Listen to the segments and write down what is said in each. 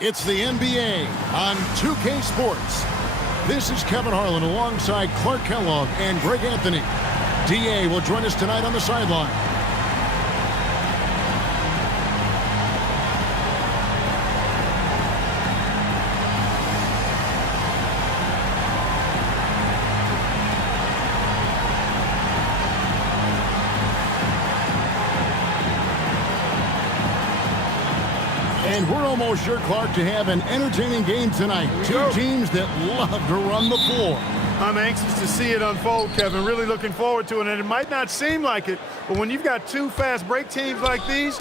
It's the NBA on 2K Sports. This is Kevin Harlan alongside Clark Kellogg and Greg Anthony. DA will join us tonight on the sideline. And we're almost sure, Clark, to have an entertaining game tonight. Two teams that love to run the floor. I'm anxious to see it unfold, Kevin. Really looking forward to it. And it might not seem like it, but when you've got two fast break teams like these,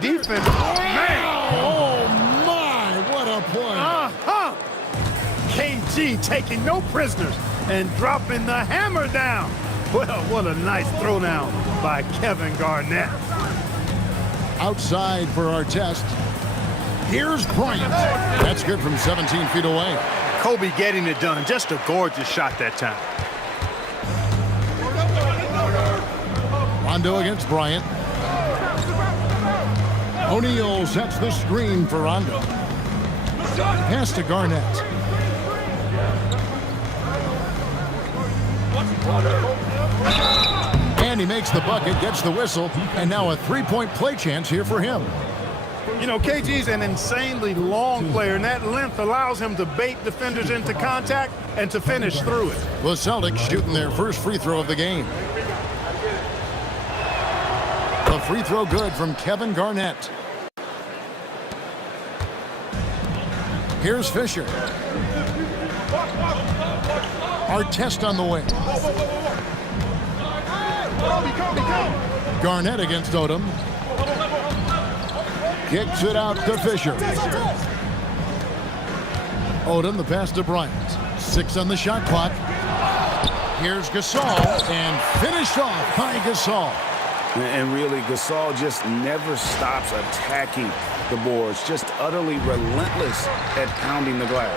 defense, man! Oh, my, what a play. KG taking no prisoners and dropping the hammer down. Well, what a nice throwdown by Kevin Garnett. Outside for our test. Here's Bryant. That's good from 17 feet away. Kobe getting it done. Just a gorgeous shot that time. Rondo against Bryant. O'Neal sets the screen for Rondo. Pass to Garnett. And he makes the bucket, gets the whistle, and now a three-point play chance here for him. You know, KG's an insanely long player, and that length allows him to bait defenders into contact and to finish through it. The Celtics shooting their first free throw of the game. The free throw good from Kevin Garnett. Here's Fisher. Our test on the way. Garnett against Odom. Kicks it out to Fisher. Odom, the pass to Bryant. 6 on the shot clock. Here's Gasol, and finished off by Gasol. And really, Gasol just never stops attacking the boards. Just utterly relentless at pounding the glass.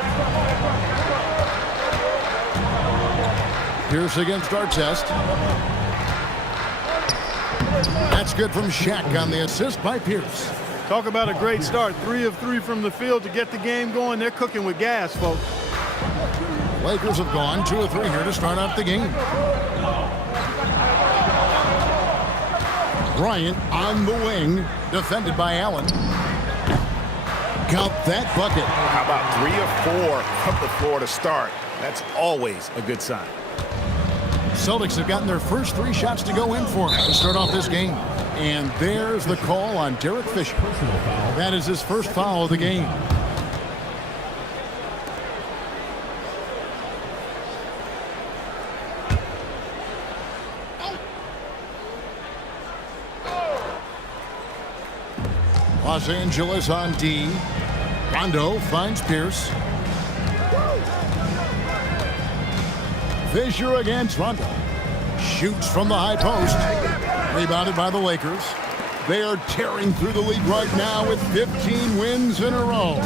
Pierce against Artest. That's good from Shaq on the assist by Pierce. Talk about a great start. 3 of 3 from the field to get the game going. They're cooking with gas, folks. Lakers have gone 2 of 3 here to start out the game. Bryant on the wing, defended by Allen. Count that bucket. How about 3 of 4 from the floor to start? That's always a good sign. Celtics have gotten their first 3 shots to go in for him to start off this game. And there's the call on Derek Fisher. That is his first foul of the game. Los Angeles on D. Rondo finds Pierce. Fisher against Rondo. Shoots from the high post. Rebounded by the Lakers. They are tearing through the league right now with 15 wins in a row.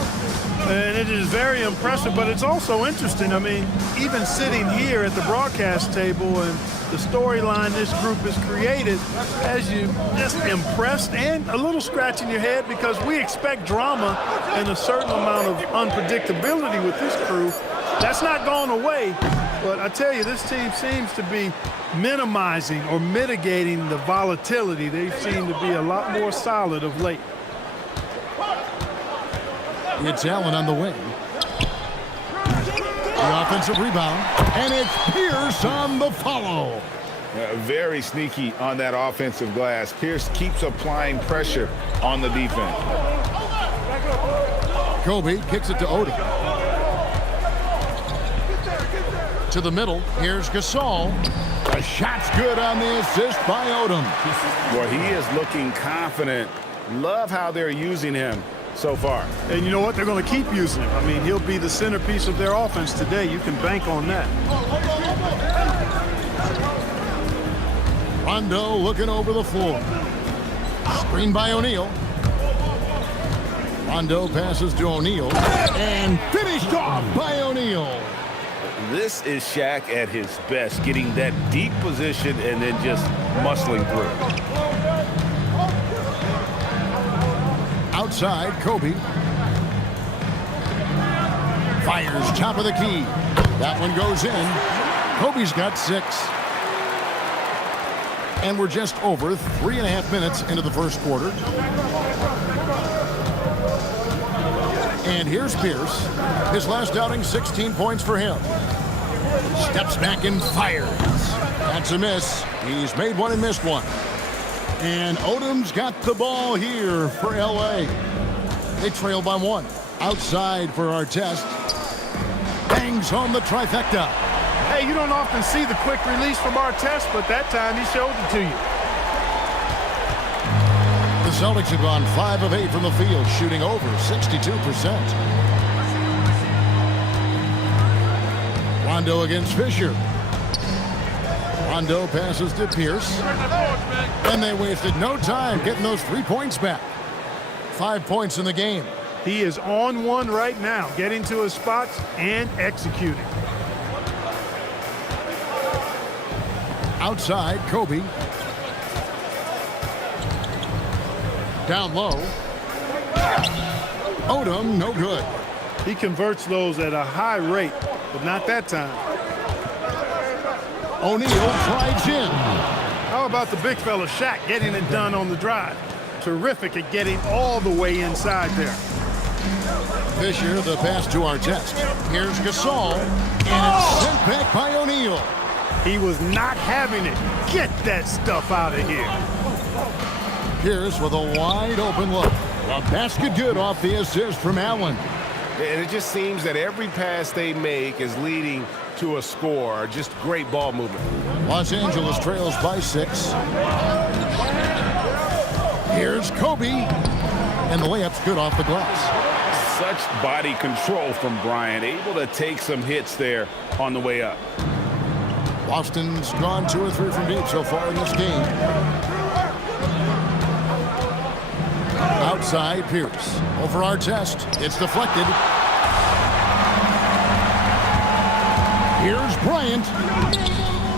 And it is very impressive, but it's also interesting. I mean, even sitting here at the broadcast table and the storyline this group has created has you just impressed and a little scratching your head, because we expect drama and a certain amount of unpredictability with this crew. That's not going away, but I tell you, this team seems to be minimizing or mitigating the volatility. They seem to be a lot more solid of late. It's Allen on the wing. The offensive rebound, and it's Pierce on the follow. Very sneaky on that offensive glass. Pierce keeps applying pressure on the defense. Kobe kicks it to Odom. To the middle, here's Gasol. The shot's good on the assist by Odom. Well, he is looking confident. Love how they're using him so far. And you know what? They're going to keep using him. I mean, he'll be the centerpiece of their offense today. You can bank on that. Rondo looking over the floor. Screen by O'Neal. Rondo passes to O'Neal. And finished off by O'Neal. This is Shaq at his best, getting that deep position and then just muscling through. Outside, Kobe. Fires top of the key. That one goes in. Kobe's got 6. And we're just over 3.5 minutes into the first quarter. And here's Pierce. His last outing, 16 points for him. Steps back and fires. That's a miss. He's made one and missed one. And Odom's got the ball here for L.A. They trail by 1. Outside for Artest. Bangs home the trifecta. Hey, you don't often see the quick release from Artest, but that time he showed it to you. The Celtics have gone 5 of 8 from the field, shooting over 62%. Rondo against Fisher. Rondo passes to Pierce. And they wasted no time getting those 3 points back. 5 points in the game. He is on one right now, getting to his spots and executing. Outside, Kobe. Down low. Odom, no good. He converts those at a high rate, but not that time. O'Neal drives in. How about the big fella Shaq getting it done on the drive? Terrific at getting all the way inside there. Fisher, the pass to Artest. Here's Gasol, and it's sent back by O'Neal. He was not having it. Get that stuff out of here. Pierce with a wide open look. A basket good off the assist from Allen. And it just seems that every pass they make is leading to a score. Just great ball movement. Los Angeles trails by 6. Here's Kobe. And the layup's good off the glass. Such body control from Bryant. Able to take some hits there on the way up. Boston's gone 2 or 3 from deep so far in this game. Outside, Pierce. Over Artest. It's deflected. Here's Bryant.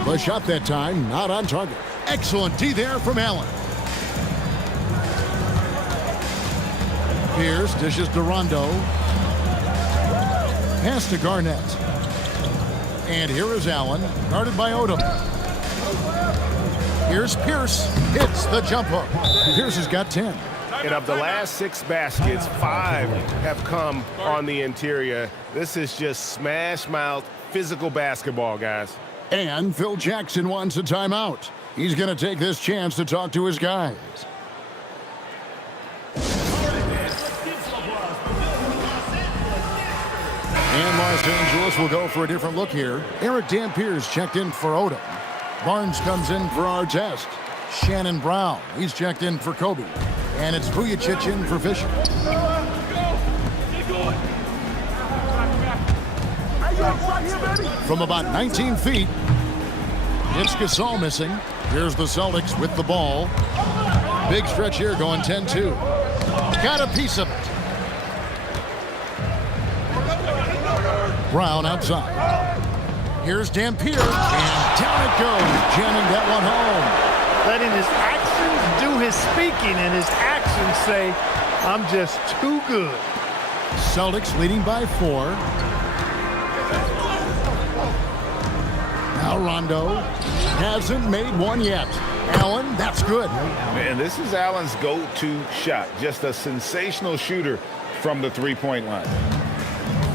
The shot that time, not on target. Excellent D there from Allen. Pierce dishes to Rondo. Pass to Garnett. And here is Allen, guarded by Odom. Here's Pierce. Hits the jump hook. Pierce has got 10. And of the last 6 baskets, 5 have come on the interior. This is just smash mouth, physical basketball, guys. And Phil Jackson wants a timeout. He's going to take this chance to talk to his guys. And Los Angeles will go for a different look here. Eric Dampier's checked in for Odom. Barnes comes in for Artest. Shannon Brown, he's checked in for Kobe. And it's Vujacic in for Fisher. From about 19 feet, it's Gasol missing. Here's the Celtics with the ball. Big stretch here going 10-2. Got a piece of it. Brown outside. Here's Dampier, and down it goes, jamming that one home. Letting his actions do his speaking and his actions say, I'm just too good. Celtics leading by 4. Now Rondo hasn't made one yet. Allen, that's good. Man, this is Allen's go-to shot. Just a sensational shooter from the three-point line.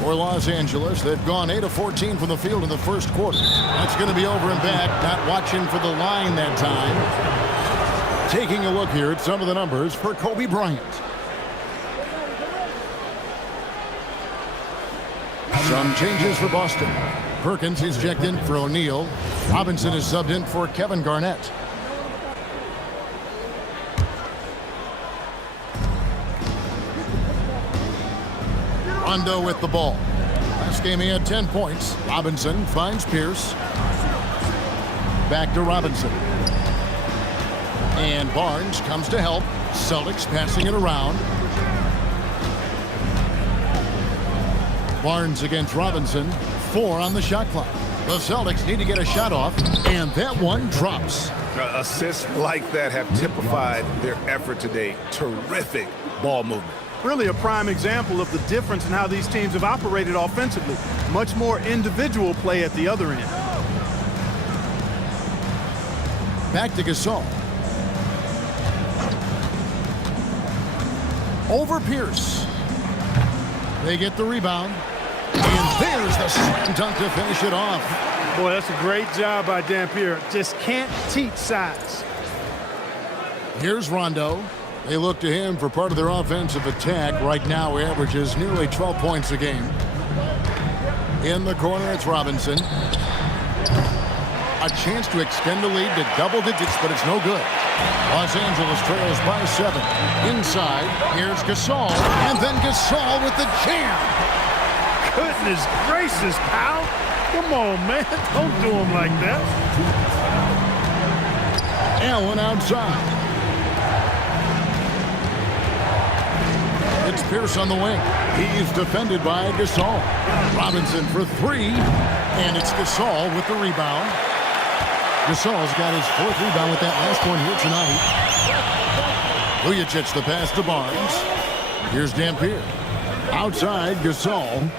For Los Angeles, they've gone 8 of 14 from the field in the first quarter. That's going to be over and back. Not watching for the line that time. Taking a look here at some of the numbers for Kobe Bryant. Some changes for Boston. Perkins is checked in for O'Neal. Robinson is subbed in for Kevin Garnett. Rondo with the ball. Last game he had 10 points. Robinson finds Pierce. Back to Robinson. And Barnes comes to help. Celtics passing it around. Barnes against Robinson. 4 on the shot clock. The Celtics need to get a shot off, and that one drops. Assists like that have typified their effort today. Terrific ball movement. really a prime example of the difference in how these teams have operated offensively. Much more individual play at the other end. Back to Gasol. Over Pierce. They get the rebound. And there's the slam dunk to finish it off. Boy, that's a great job by Dampier. Just can't teach size. Here's Rondo. They look to him for part of their offensive attack. Right now, he averages nearly 12 points a game. In the corner, it's Robinson. A chance to extend the lead to double digits, but it's no good. Los Angeles trails by 7. Inside, here's Gasol. And then Gasol with the jam. Goodness gracious, pal. Come on, man. Don't do him like that. Allen outside. It's Pierce on the wing. He's defended by Gasol. Robinson for 3. And it's Gasol with the rebound. Gasol's got his 4th rebound with that last one here tonight. Vujacic the pass to Barnes. Here's Dampier. Outside, Gasol.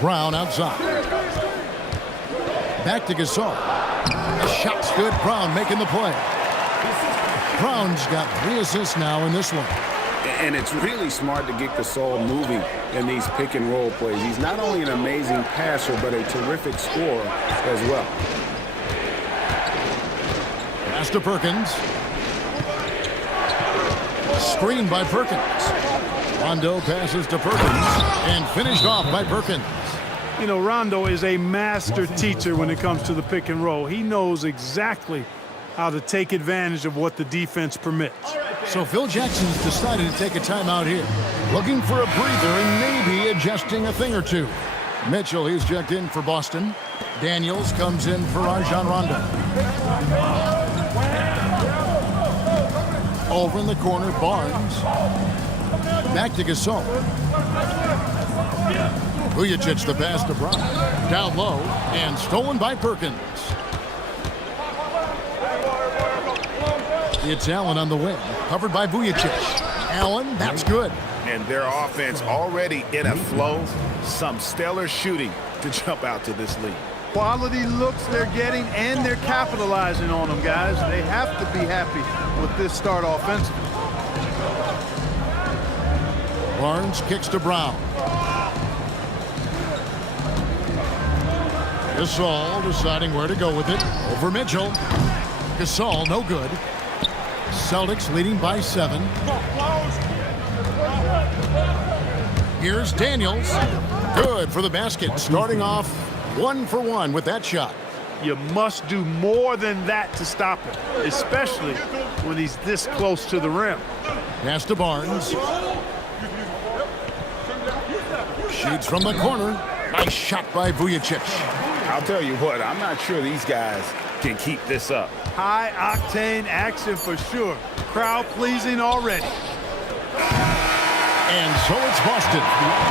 Brown outside. Back to Gasol. The shot's good. Brown making the play. Brown's got 3 assists now in this one. And it's really smart to get Gasol moving in these pick and roll plays. He's not only an amazing passer, but a terrific scorer as well. Pass to Perkins. Screen by Perkins. Rondo passes to Perkins and finished off by Perkins. You know, Rondo is a master teacher when it comes to the pick and roll. He knows exactly how to take advantage of what the defense permits. So Phil Jackson's decided to take a timeout here. Looking for a breather and maybe adjusting a thing or two. Mitchell, he's checked in for Boston. Daniels comes in for Rajon Rondo. Over in the corner, Barnes. Back to Gasol. Vujacic the pass to Brown. Down low and stolen by Perkins. It's Allen on the wing, covered by Vujacic. Allen, that's good. And their offense already in a flow. Some stellar shooting to jump out to this lead. Quality looks they're getting, and they're capitalizing on them, guys. They have to be happy with this start offensively. Barnes kicks to Brown. Gasol deciding where to go with it. Over Mitchell. Gasol, no good. Celtics leading by 7. Here's Daniels. Good for the basket. Starting off 1 for 1 with that shot. You must do more than that to stop him, especially when he's this close to the rim. Pass to Barnes. Shoots from the corner. Nice shot by Vujacic. I'll tell you what, I'm not sure these guys can keep this up. High-octane action for sure. Crowd pleasing already. And so it's Boston,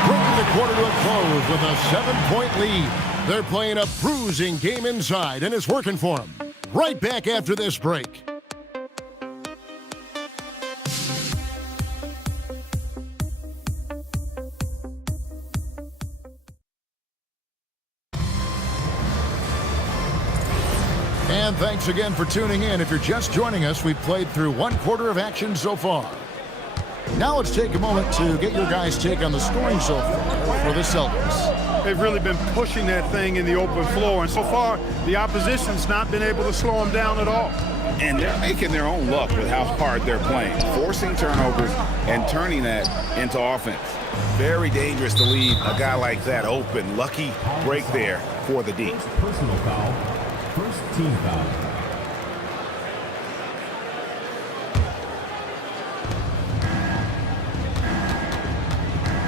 bringing the quarter to a close with a 7-point lead. They're playing a bruising game inside, and it's working for them. Right back after this break. And thanks again for tuning in. If you're just joining us, we've played through 1 quarter of action so far. Now let's take a moment to get your guys' take on the scoring so far for the Celtics. They've really been pushing that thing in the open floor, and so far the opposition's not been able to slow them down at all. And they're making their own luck with how hard they're playing, forcing turnovers and turning that into offense. Very dangerous to leave a guy like that open. Lucky break there for the D. Personal foul. First team foul.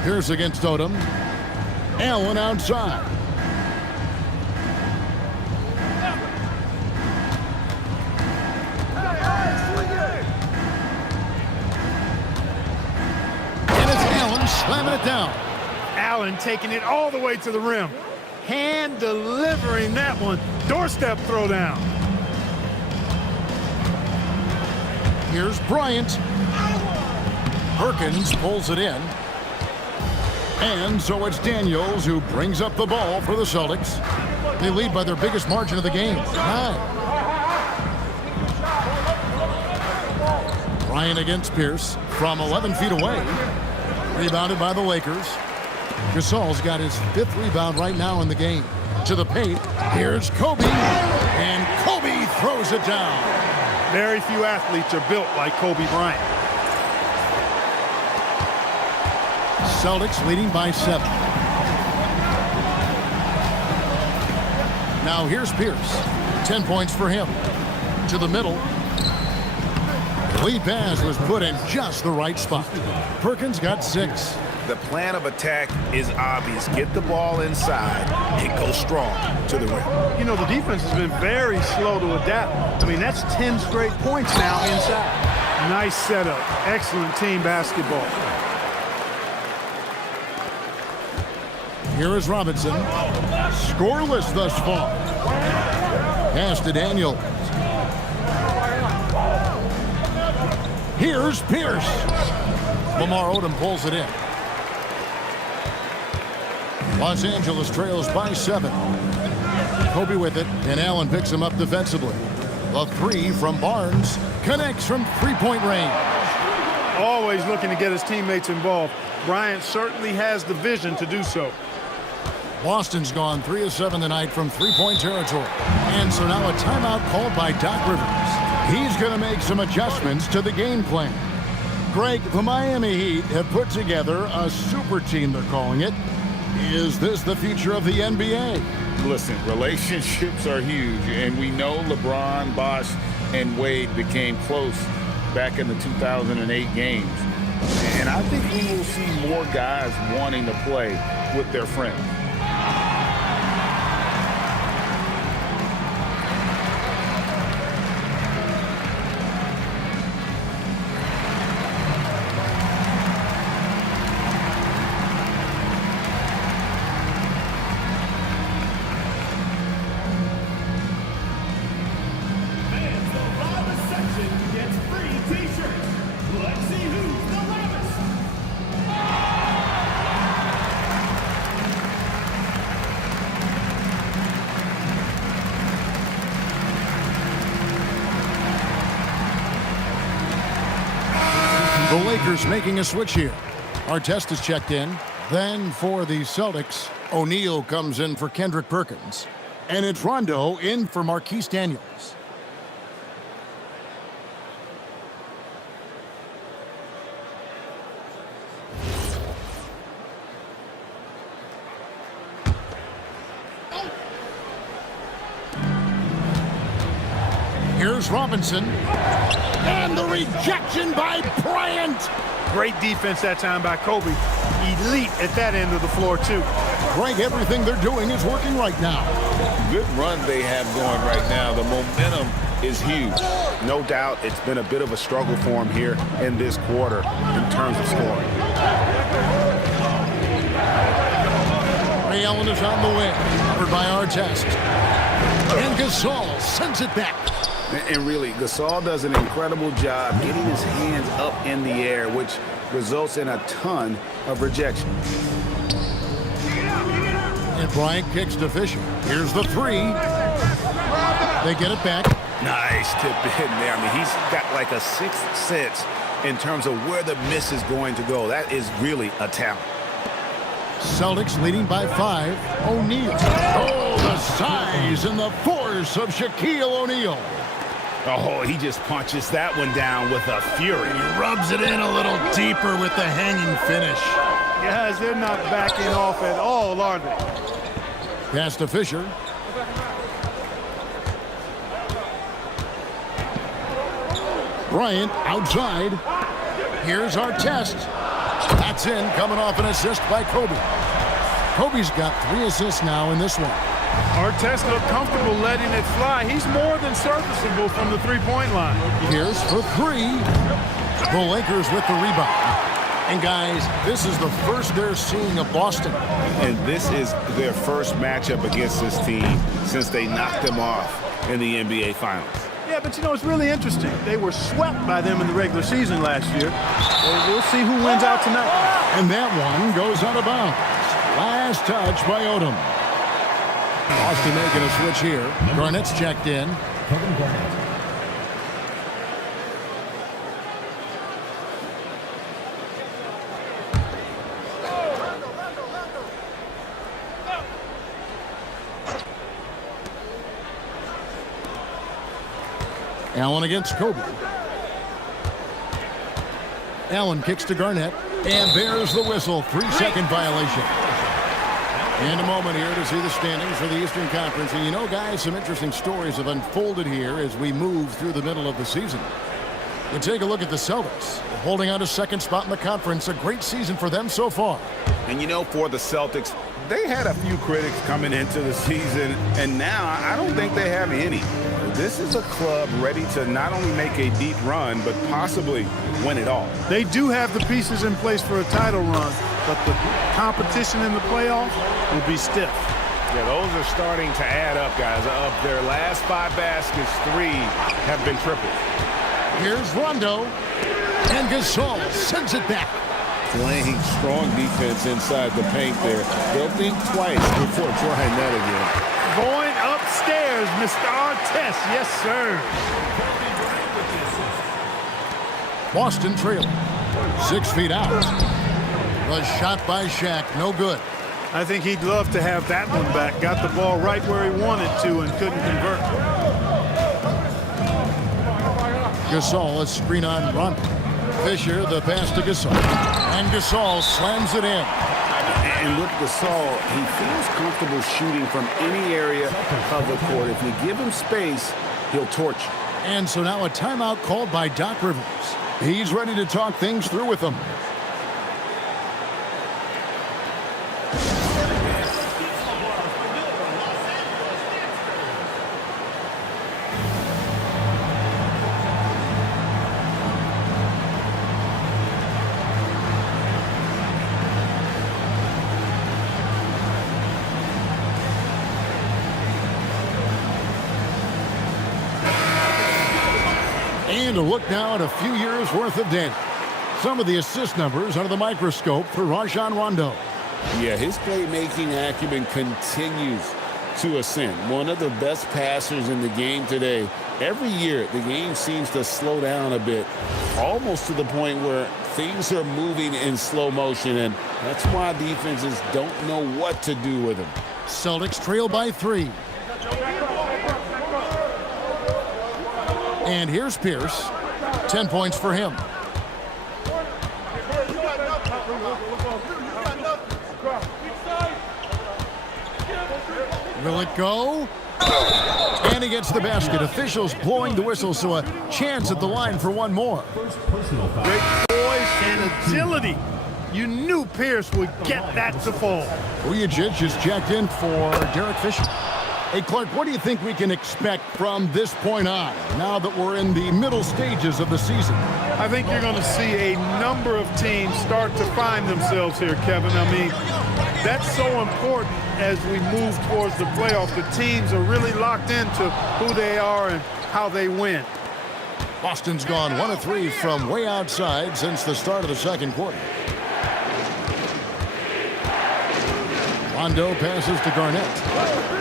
Pierce against Odom. Allen outside. And it's Allen slamming it down. Allen taking it all the way to the rim. Hand delivering that one. Doorstep throwdown. Here's Bryant. Perkins pulls it in. And so it's Daniels who brings up the ball for the Celtics. They lead by their biggest margin of the game, 9. Bryant against Pierce from 11 feet away. Rebounded by the Lakers. Gasol's got his 5th rebound right now in the game. To the paint. Here's Kobe. And Kobe throws it down. Very few athletes are built like Kobe Bryant. Celtics leading by 7. Now here's Pierce. 10 points for him. To the middle. Lead pass was put in just the right spot. Perkins got 6. The plan of attack is obvious. Get the ball inside and go strong to the rim. You know, the defense has been very slow to adapt. I mean, that's 10 straight points now inside. Nice setup. Excellent team basketball. Here is Robinson. Scoreless thus far. Pass to Daniels. Here's Pierce. Lamar Odom pulls it in. Los Angeles trails by 7. Kobe with it, and Allen picks him up defensively. The 3 from Barnes connects from 3-point range. Always looking to get his teammates involved. Bryant certainly has the vision to do so. Boston's gone 3 of 7 tonight from 3-point territory. And so now a timeout called by Doc Rivers. He's going to make some adjustments to the game plan. Greg, the Miami Heat have put together a super team, they're calling it. Is this the future of the NBA? Listen, relationships are huge, and we know LeBron, Bosh, and Wade became close back in the 2008 games. And I think we will see more guys wanting to play with their friends. The Lakers making a switch here. Artest is checked in. Then for the Celtics, O'Neal comes in for Kendrick Perkins. And it's Rondo in for Marquise Daniels. Here's Robinson. And the rejection by Bryant. Great defense that time by Kobe. Elite at that end of the floor, too. Greg, everything they're doing is working right now. Good run they have going right now. The momentum is huge. No doubt it's been a bit of a struggle for him here in this quarter in terms of scoring. Ray Allen is on the wing. Covered by Artest. And Gasol sends it back. And really, Gasol does an incredible job getting his hands up in the air, which results in a ton of rejection. And Bryant kicks to Fisher. Here's the 3. They get it back. Nice tip in there. I mean, he's got like a sixth sense in terms of where the miss is going to go. That is really a talent. Celtics leading by 5. O'Neal. Oh, the size and the force of Shaquille O'Neal. Oh, he just punches that one down with a fury. He rubs it in a little deeper with the hanging finish. Guys, they're not backing off at all, are they? Pass to Fisher. Bryant outside. Here's Artest. That's in, coming off an assist by Kobe. Kobe's got 3 assists now in this one. Artest looked comfortable letting it fly. He's more than serviceable from the three-point line. Here's for 3. The Lakers with the rebound. And guys, this is the first they're seeing of Boston. And this is their first matchup against this team since they knocked them off in the NBA Finals. Yeah, but you know, it's really interesting. They were swept by them in the regular season last year. So we'll see who wins out tonight. And that one goes out of bounds. Last touch by Odom. Boston making a switch here. Garnett's checked in. Kevin Garnett. Allen against Kobe. Allen kicks to Garnett. And there's the whistle. 3-second violation. And a moment here to see the standings for the Eastern Conference. And you know, guys, some interesting stories have unfolded here as we move through the middle of the season. You take a look at the Celtics. Holding on to second spot in the conference. A great season for them so far. And you know, for the Celtics, they had a few critics coming into the season, and now I don't think they have any. This is a club ready to not only make a deep run, but possibly win it all. They do have the pieces in place for a title run, but the competition in the playoffs will be stiff. Yeah, those are starting to add up, guys. Of their last 5 baskets, 3 have been tripled. Here's Rondo. And Gasol sends it back. Playing strong defense inside the paint there. They'll think twice before trying that again. Going upstairs, Mr. Artest. Yes, sir. Boston trailing. 6 feet out. The shot by Shaq, no good. I think he'd love to have that one back. Got the ball right where he wanted to and couldn't convert. Gasol, a screen on Rondo. Fisher, the pass to Gasol. And Gasol slams it in. And with Gasol, he feels comfortable shooting from any area of the court. If you give him space, he'll torch you. And so now a timeout called by Doc Rivers. He's ready to talk things through with them. And a look now at a few years worth of data. Some of the assist numbers under the microscope for Rajon Rondo. Yeah, his playmaking acumen continues to ascend. One of the best passers in the game today. Every year, the game seems to slow down a bit, almost to the point where things are moving in slow motion, and that's why defenses don't know what to do with him. Celtics trail by 3. And here's Pierce. 10 points for him. Will it go? And he gets the basket. Officials blowing the whistle, so a chance at the line for one more. Great poise and agility. You knew Pierce would get that to fall. Vujacic is checked in for Derek Fisher. Hey, Clark, what do you think we can expect from this point on, now that we're in the middle stages of the season? I think you're going to see a number of teams start to find themselves here, Kevin. I mean, that's so important as we move towards the playoffs. The teams are really locked into who they are and how they win. Boston's gone 1 of 3 from way outside since the start of the second quarter. Rondo passes to Garnett.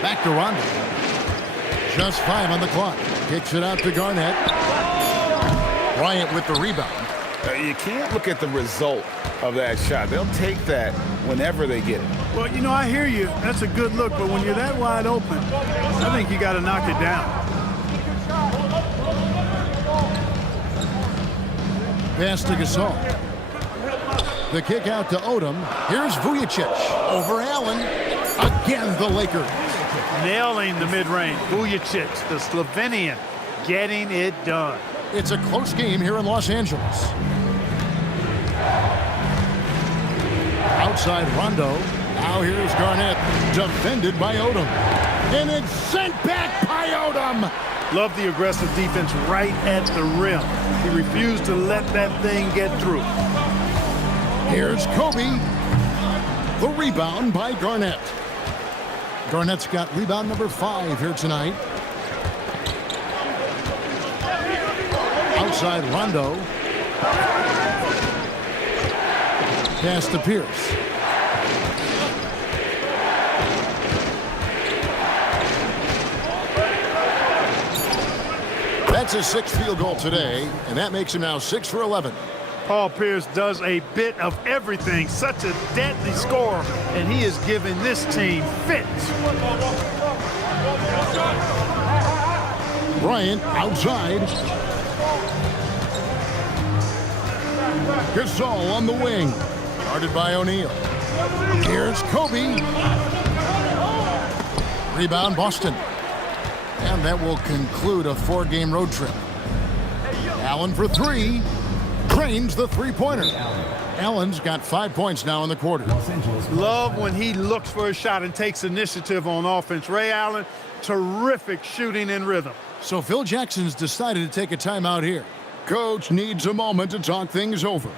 Back to Rondo. Just 5 on the clock. Kicks it out to Garnett. Bryant with the rebound. You can't look at the result of that shot. They'll take that whenever they get it. Well, you know, I hear you. That's a good look, but when you're that wide open, I think you got to knock it down. Pass to Gasol. The kick out to Odom. Here's Vujacic over Allen. Again, the Lakers. Nailing the mid-range. Vujacic, the Slovenian, getting it done. It's a close game here in Los Angeles. Outside Rondo. Now here's Garnett. Defended by Odom. And it's sent back by Odom. Love the aggressive defense right at the rim. He refused to let that thing get through. Here's Kobe. The rebound by Garnett. Garnett's got rebound number 5 here tonight. Outside Rondo. Pass to Pierce. That's his 6th field goal today, and that makes him now 6 for 11. Paul Pierce does a bit of everything. Such a deadly scorer, and he is giving this team fits. Bryant outside. Gasol on the wing. Guarded by O'Neal. Here's Kobe. Rebound Boston. And that will conclude a 4-game road trip. Allen for 3. Drains the three-pointer. Allen's got 5 points now in the quarter. Love when he looks for a shot and takes initiative on offense. Ray Allen, terrific shooting and rhythm. So Phil Jackson's decided to take a timeout here. Coach needs a moment to talk things over.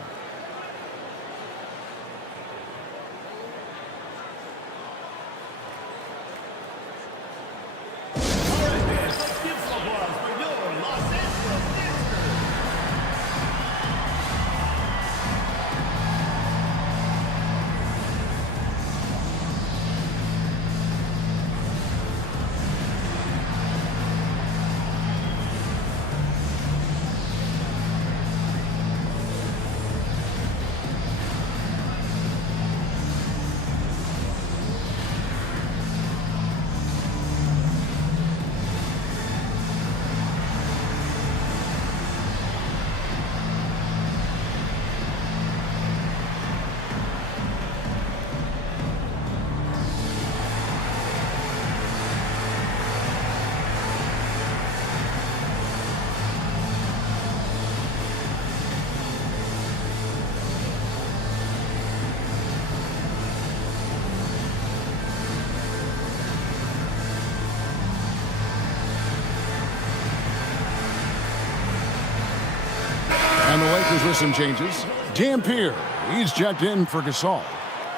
And the Lakers with some changes. Dampier, he's checked in for Gasol.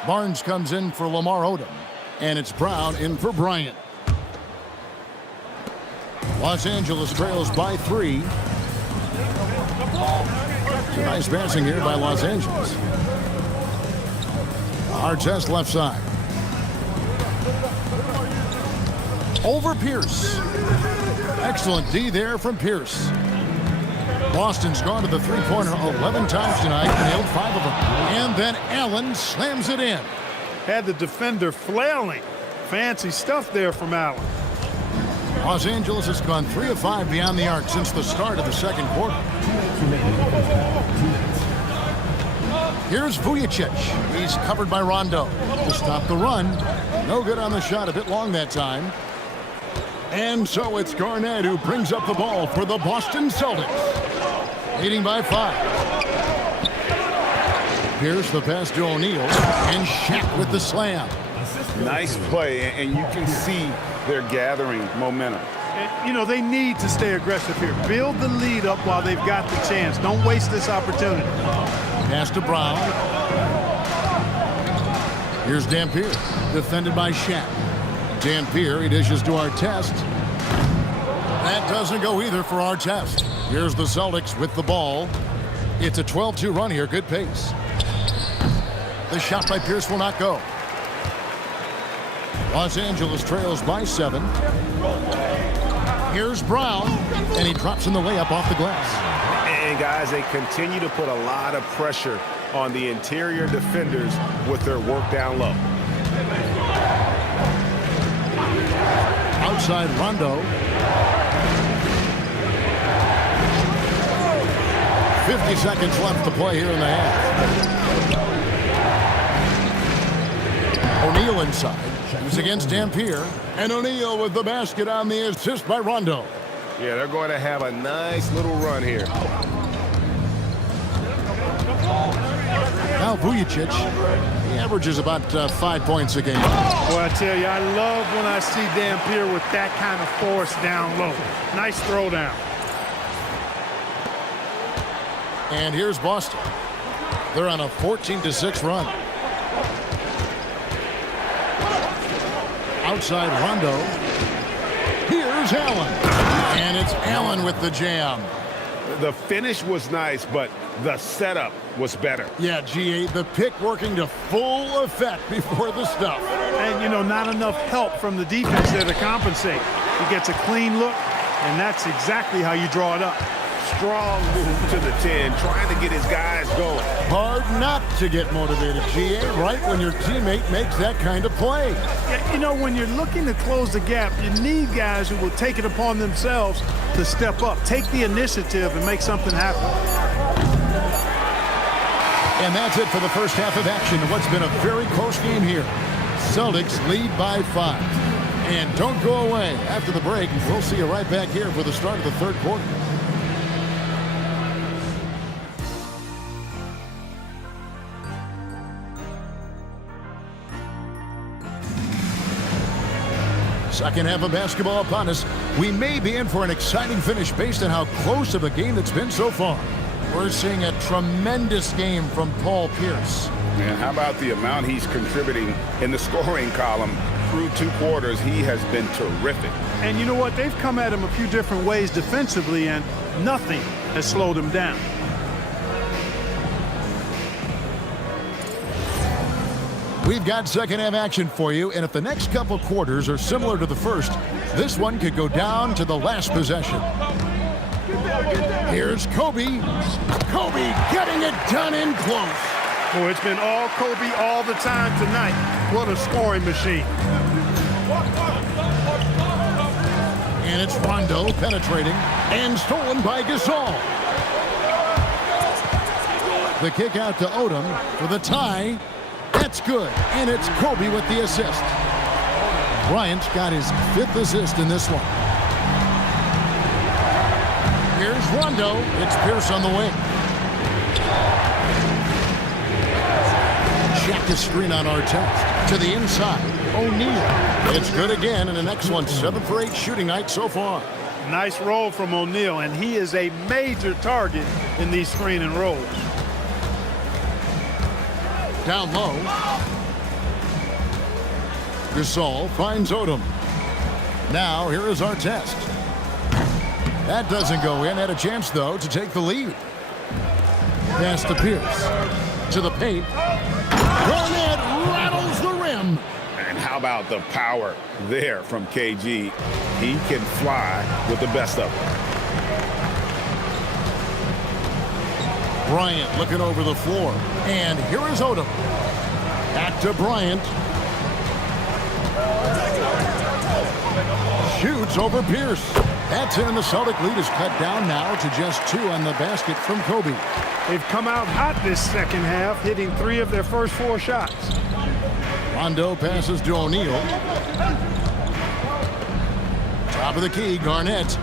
Barnes comes in for Lamar Odom. And it's Brown in for Bryant. Los Angeles trails by 3. Nice passing here by Los Angeles. Artest left side. Over Pierce. Excellent D there from Pierce. Boston's gone to the three-pointer 11 times tonight, nailed 5 of them. And then Allen slams it in. Had the defender flailing. Fancy stuff there from Allen. Los Angeles has gone 3 of 5 beyond the arc since the start of the second quarter. Here's Vujicic. He's covered by Rondo to stop the run. No good on the shot, a bit long that time. And so it's Garnett who brings up the ball for the Boston Celtics. Leading by 5. Here's the pass to O'Neal. And Shaq with the slam. Nice play, and you can see they're gathering momentum. And, you know, they need to stay aggressive here. Build the lead up while they've got the chance. Don't waste this opportunity. Pass to Brown. Here's Dampier, defended by Shaq. Dampier, he dishes to Artest. That doesn't go either for Artest. Here's the Celtics with the ball. It's a 12-2 run here, good pace. The shot by Pierce will not go. Los Angeles trails by 7. Here's Brown, and he drops in the layup off the glass. And guys, they continue to put a lot of pressure on the interior defenders with their work down low. Outside Rondo. 50 seconds left to play here in the half. O'Neal inside. He's against Dampier. And O'Neal with the basket on the assist by Rondo. Yeah, they're going to have a nice little run here. Now Vujicic, he averages about 5 points a game. Well, I tell you, I love when I see Dampier with that kind of force down low. Nice throw down. And here's Boston. They're on a 14-6 run. Outside Rondo. Here's Allen. And it's Allen with the jam. The finish was nice, but the setup was better. Yeah, GA, the pick working to full effect before the stuff. And, you know, not enough help from the defense there to compensate. He gets a clean look, and that's exactly how you draw it up. Strong move to the 10, trying to get his guys going. Hard not to get motivated, GA, right when your teammate makes that kind of play. Yeah, you know, when you're looking to close the gap, you need guys who will take it upon themselves to step up, take the initiative, and make something happen. And that's it for the first half of action in what's been a very close game here. Celtics lead by 5. And don't go away. After the break, we'll see you right back here for the start of the third quarter. Second half of basketball upon us. We may be in for an exciting finish based on how close of a game it's been so far. We're seeing a tremendous game from Paul Pierce. And how about the amount he's contributing in the scoring column through 2 quarters? He has been terrific. And you know what? They've come at him a few different ways defensively, and nothing has slowed him down. We've got second half action for you, and if the next couple quarters are similar to the first, this one could go down to the last possession. Here's Kobe. Kobe getting it done in close. Oh, it's been all Kobe all the time tonight. What a scoring machine. And it's Rondo penetrating and stolen by Gasol. The kick out to Odom for the tie. That's good, and it's Kobe with the assist. Bryant's got his 5th assist in this one. Here's Rondo. It's Pierce on the wing. Check the screen on Artest. To the inside, O'Neal. It's good again, and an excellent 7 for 8 shooting night so far. Nice roll from O'Neal, and he is a major target in these screen and rolls. Down low. Gasol finds Odom. Now here is Artest. That doesn't go in. Had a chance, though, to take the lead. Pass to Pierce. To the paint. Garnett rattles the rim. And how about the power there from KG? He can fly with the best of them. Bryant looking over the floor. And here is Odom. Back to Bryant. Shoots over Pierce. That's in, and the Celtic lead is cut down now to just 2 on the basket from Kobe. They've come out hot this second half, hitting 3 of their first 4 shots. Rondo passes to O'Neal. Top of the key, Garnett.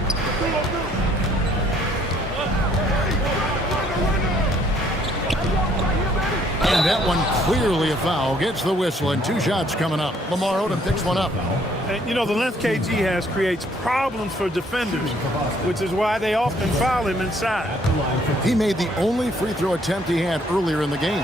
And that one clearly a foul. Gets the whistle, and 2 shots coming up. Lamar Odom picks one up. And, you know, the length KG has creates problems for defenders, which is why they often foul him inside. He made the only free throw attempt he had earlier in the game.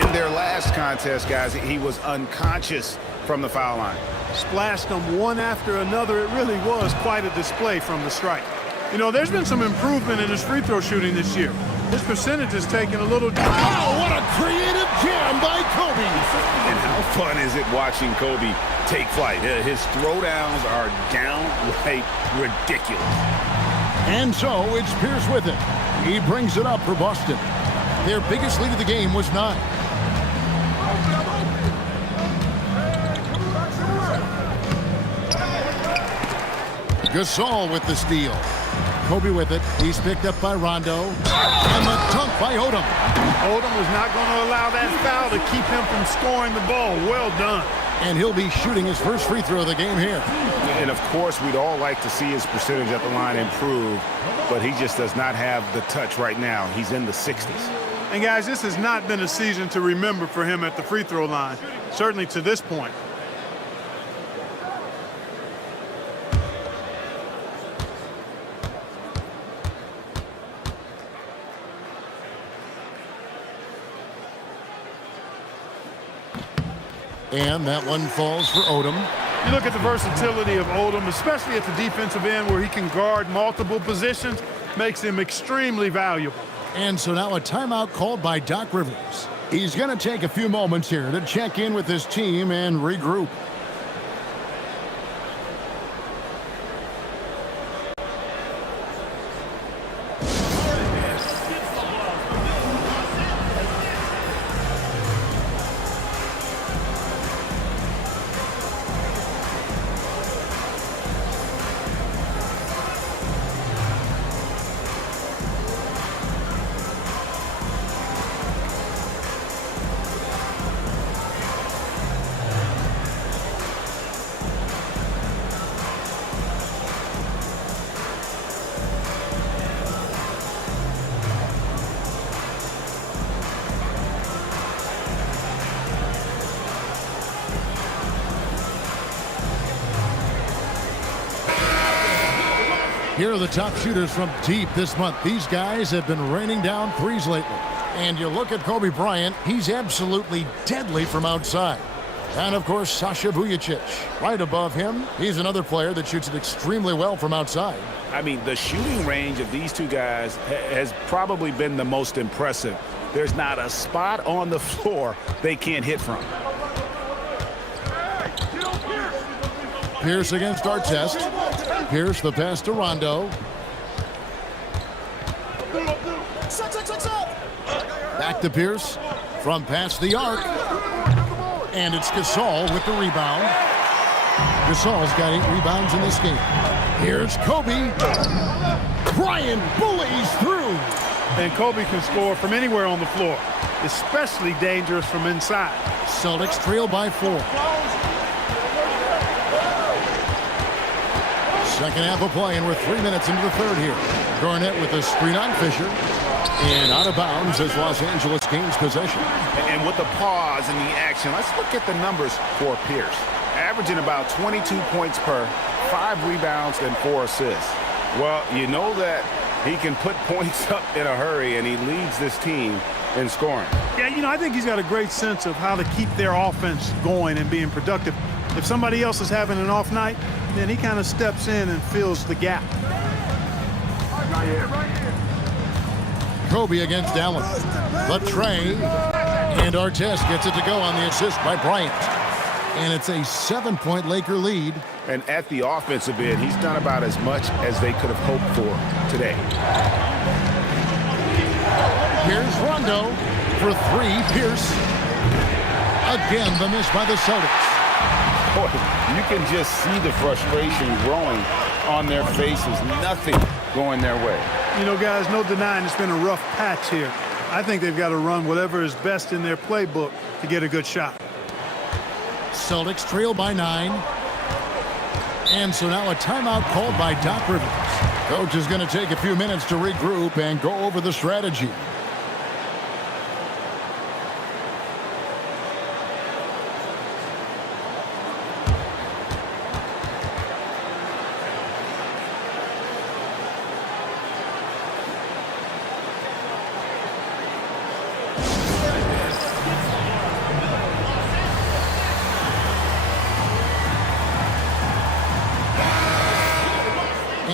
In their last contest, guys, he was unconscious from the foul line. Splashed them one after another. It really was quite a display from the strike. You know, there's been some improvement in his free throw shooting this year. His percentage is taking a little... Oh, what a creative jam by Kobe. And how fun is it watching Kobe take flight? His throwdowns are downright ridiculous. And so it's Pierce with it. He brings it up for Boston. Their biggest lead of the game was 9. Gasol with the steal. Kobe with it. He's picked up by Rondo. And the dunk by Odom. Odom was not going to allow that foul to keep him from scoring the ball. Well done. And he'll be shooting his first free throw of the game here. And, of course, we'd all like to see his percentage at the line improve, but he just does not have the touch right now. He's in the 60s. And, guys, this has not been a season to remember for him at the free throw line, certainly to this point. And that one falls for Odom. You look at the versatility of Odom, especially at the defensive end where he can guard multiple positions, makes him extremely valuable. And so now a timeout called by Doc Rivers. He's going to take a few moments here to check in with his team and regroup. Here are the top shooters from deep this month. These guys have been raining down threes lately. And you look at Kobe Bryant, he's absolutely deadly from outside. And, of course, Sasha Vujacic. Right above him, he's another player that shoots it extremely well from outside. I mean, the shooting range of these two guys has probably been the most impressive. There's not a spot on the floor they can't hit from. Pierce against Artest. Pierce the pass to Rondo. Back to Pierce from past the arc. And it's Gasol with the rebound. Gasol's got 8 rebounds in this game. Here's Kobe. Bryant bullies through. And Kobe can score from anywhere on the floor, especially dangerous from inside. Celtics trail by 4. Second half of play, and we're 3 minutes into the third here. Garnett with a screen on Fisher. And out of bounds as Los Angeles gains possession. And with the pause and the action, let's look at the numbers for Pierce. Averaging about 22 points per, 5 rebounds, and 4 assists. Well, you know that he can put points up in a hurry, and he leads this team in scoring. Yeah, you know, I think he's got a great sense of how to keep their offense going and being productive. If somebody else is having an off night, then he kind of steps in and fills the gap. Kobe against Allen. The tray. And Artest gets it to go on the assist by Bryant. And it's a 7-point Laker lead. And at the offensive end, he's done about as much as they could have hoped for today. Here's Rondo for 3. Pierce. Again, the miss by the Celtics. Boy, you can just see the frustration growing on their faces. Nothing going their way. You know, guys, no denying it's been a rough patch here. I think they've got to run whatever is best in their playbook to get a good shot. Celtics trail by 9. And so now a timeout called by Doc Rivers. Coach is going to take a few minutes to regroup and go over the strategy.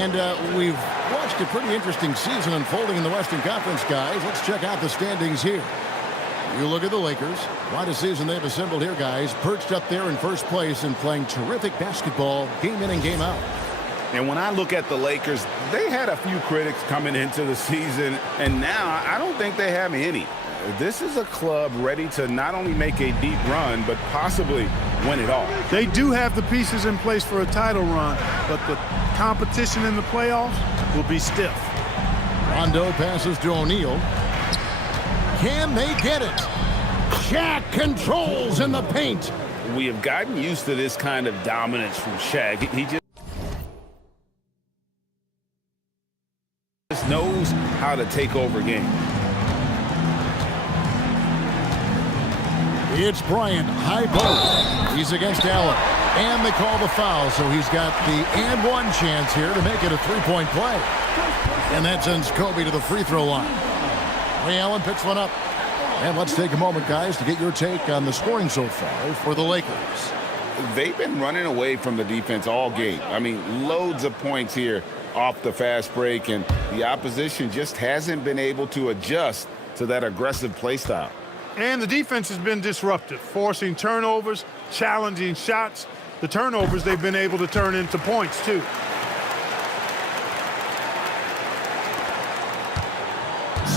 And we've watched a pretty interesting season unfolding in the Western Conference, guys. Let's check out the standings here. You look at the Lakers. What a season they've assembled here, guys. Perched up there in first place and playing terrific basketball game in and game out. And when I look at the Lakers, they had a few critics coming into the season, and now I don't think they have any. This is a club ready to not only make a deep run, but possibly win it all. They do have the pieces in place for a title run, but the competition in the playoffs will be stiff. Rondo passes to O'Neal. Can they get it? Shaq controls in the paint. We have gotten used to this kind of dominance from Shaq. He just knows how to take over games. It's Bryant, high post. He's against Allen. And they call the foul, so he's got the and one chance here to make it a three-point play. And that sends Kobe to the free throw line. Ray Allen picks one up. And let's take a moment, guys, to get your take on the scoring so far for the Lakers. They've been running away from the defense all game. I mean, loads of points here off the fast break, and the opposition just hasn't been able to adjust to that aggressive play style. And the defense has been disruptive, forcing turnovers, challenging shots. The turnovers they've been able to turn into points, too.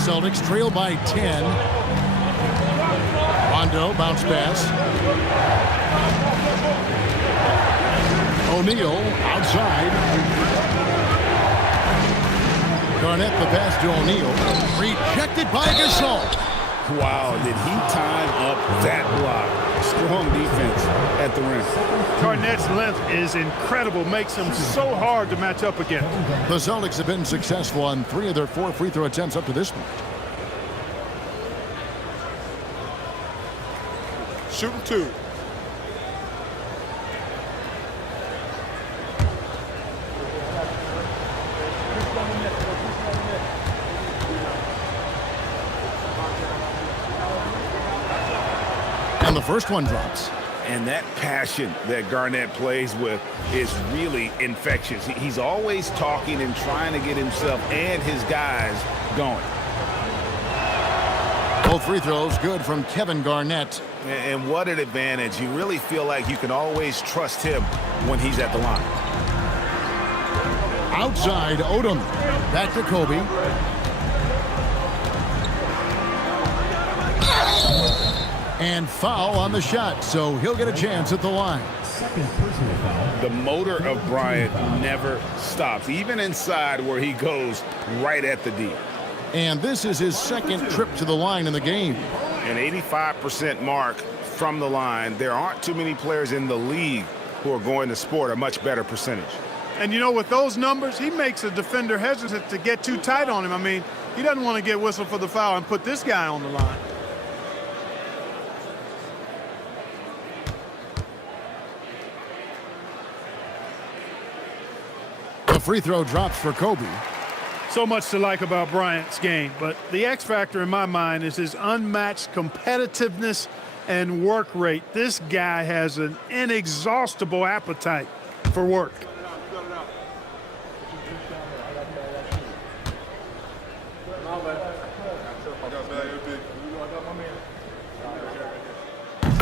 Celtics trail by 10. Rondo, bounce pass. O'Neal outside. Garnett the pass to O'Neal. Rejected by Gasol. Wow, did he time up that block? Strong defense at the rim. Garnett's length is incredible, makes him so hard to match up against. The Celtics have been successful on 3 of their 4 free throw attempts up to this point. Shooting 2. And the first one drops. And that passion that Garnett plays with is really infectious. He's always talking and trying to get himself and his guys going. Both free throws good from Kevin Garnett. And what an advantage. You really feel like you can always trust him when he's at the line. Outside, Odom. Back to Kobe. And foul on the shot, so he'll get a chance at the line. Second personal foul. The motor of Bryant never stops, even inside where he goes right at the D. And this is his second trip to the line in the game. An 85% mark from the line. There aren't too many players in the league who are going to sport a much better percentage. And, you know, with those numbers, he makes a defender hesitant to get too tight on him. I mean, he doesn't want to get whistled for the foul and put this guy on the line. The free throw drops for Kobe. So much to like about Bryant's game, but the X factor in my mind is his unmatched competitiveness and work rate. This guy has an inexhaustible appetite for work.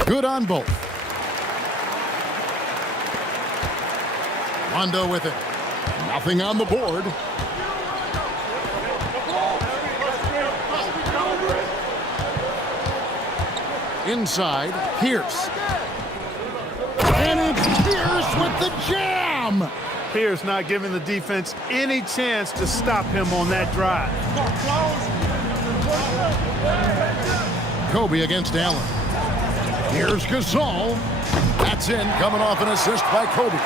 Good on both. Rondo with it. Nothing on the board. Inside, Pierce. And it's Pierce with the jam! Pierce not giving the defense any chance to stop him on that drive. Kobe against Allen. Here's Gasol. That's in, coming off an assist by Kobe.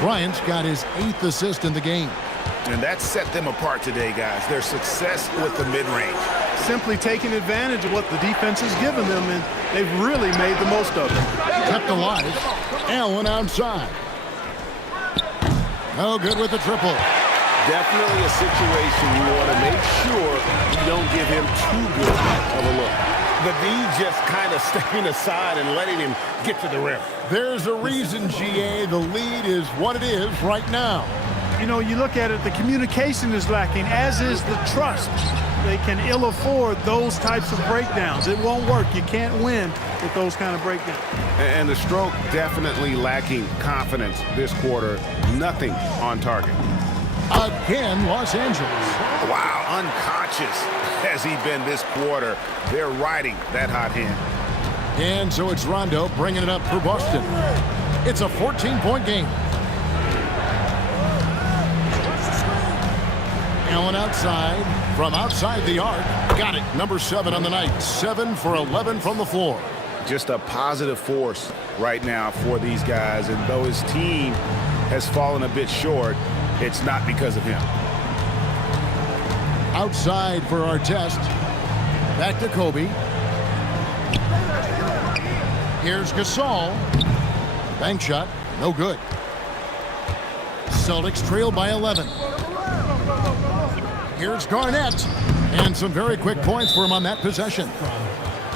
Bryant's got his 8th assist in the game. And that set them apart today, guys. Their success with the mid-range. Simply taking advantage of what the defense has given them, and they've really made the most of it. Kept alive. Allen outside. No good with the triple. Definitely a situation you want to make sure you don't give him too good of a look. The D just kind of stepping aside and letting him get to the rim. There's a reason, GA. The lead is what it is right now. You know, you look at it, the communication is lacking, as is the trust. They can ill afford those types of breakdowns. It won't work. You can't win with those kind of breakdowns. And the stroke definitely lacking confidence this quarter. Nothing on target. Again, Los Angeles. Wow, unconscious has he been this quarter. They're riding that hot hand. And so it's Rondo bringing it up for Boston. It's a 14-point game. Allen outside, from outside the arc. Got it, number 7 on the night. 7 for 11 from the floor. Just a positive force right now for these guys. And though his team has fallen a bit short, it's not because of him. Outside for our test. Back to Kobe. Here's Gasol. Bank shot, no good. Celtics trail by 11. Here's Garnett. And some very quick points for him on that possession.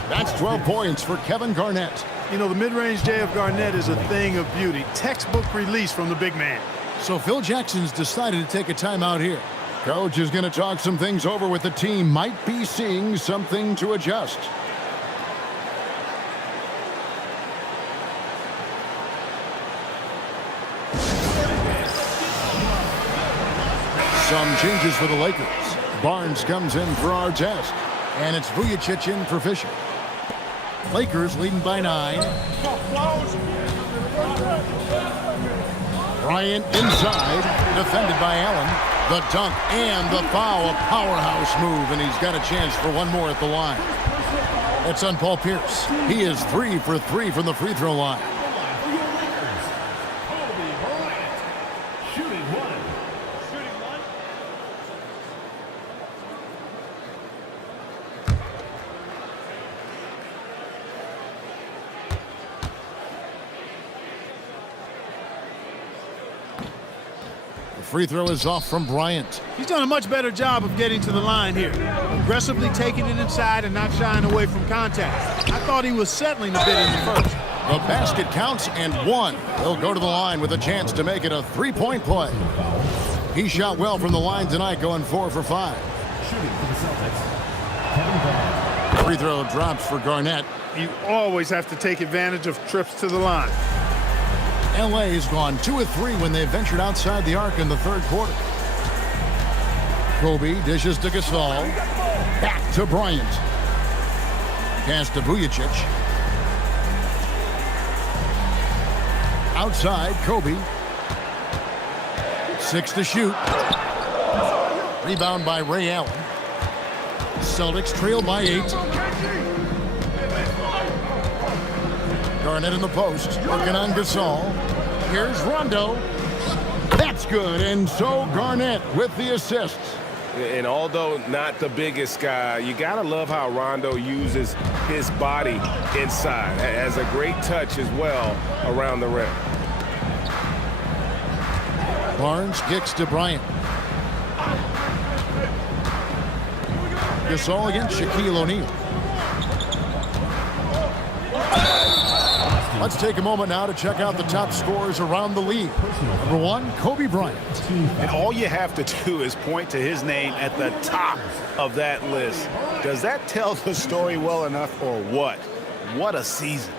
That's 12 points for Kevin Garnett. You know, the mid-range J of Garnett is a thing of beauty. Textbook release from the big man. So Phil Jackson's decided to take a timeout here. Coach is going to talk some things over with the team. Might be seeing something to adjust. Some changes for the Lakers. Barnes comes in for Artest. And it's Vujicic in for Fisher. Lakers leading by 9. Bryant inside, defended by Allen. The dunk and the foul, a powerhouse move, and he's got a chance for one more at the line. It's on Paul Pierce. He is 3 for 3 from the free throw line. Free throw is off from Bryant. He's done a much better job of getting to the line here. Aggressively taking it inside and not shying away from contact. I thought he was settling a bit in the first. The basket counts and 1. He'll go to the line with a chance to make it a 3-point play. He shot well from the line tonight, going 4 for 5. Shooting for the Celtics. Free throw drops for Garnett. You always have to take advantage of trips to the line. LA has gone 2 of 3 when they ventured outside the arc in the third quarter. Kobe dishes to Gasol. Back to Bryant. Pass to Vujicic. Outside, Kobe. 6 to shoot. Rebound by Ray Allen. Celtics trail by 8. Garnett in the post, working on Gasol. Here's Rondo. That's good, and so Garnett with the assist. And although not the biggest guy, you got to love how Rondo uses his body inside. Has a great touch as well around the rim. Barnes kicks to Bryant. Gasol against Shaquille O'Neal. Let's take a moment now to check out the top scorers around the league. Number 1, Kobe Bryant. And all you have to do is point to his name at the top of that list. Does that tell the story well enough or what? What a season.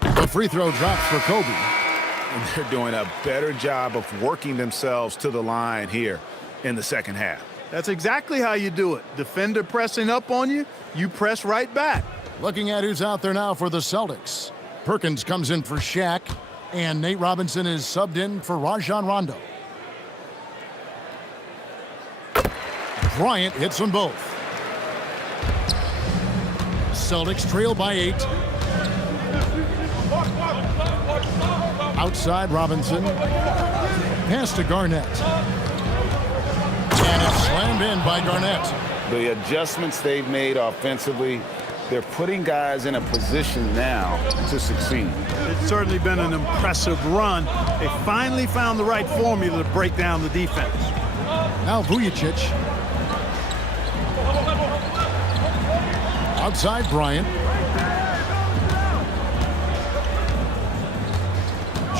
The free throw drops for Kobe. And they're doing a better job of working themselves to the line here in the second half. That's exactly how you do it. Defender pressing up on you, you press right back. Looking at who's out there now for the Celtics. Perkins comes in for Shaq, and Nate Robinson is subbed in for Rajon Rondo. Bryant hits them both. Celtics trail by 8. Outside Robinson. Pass to Garnett. And it's slammed in by Garnett. The adjustments they've made offensively, they're putting guys in a position now to succeed. It's certainly been an impressive run. They finally found the right formula to break down the defense. Now Vujicic. Outside Bryant.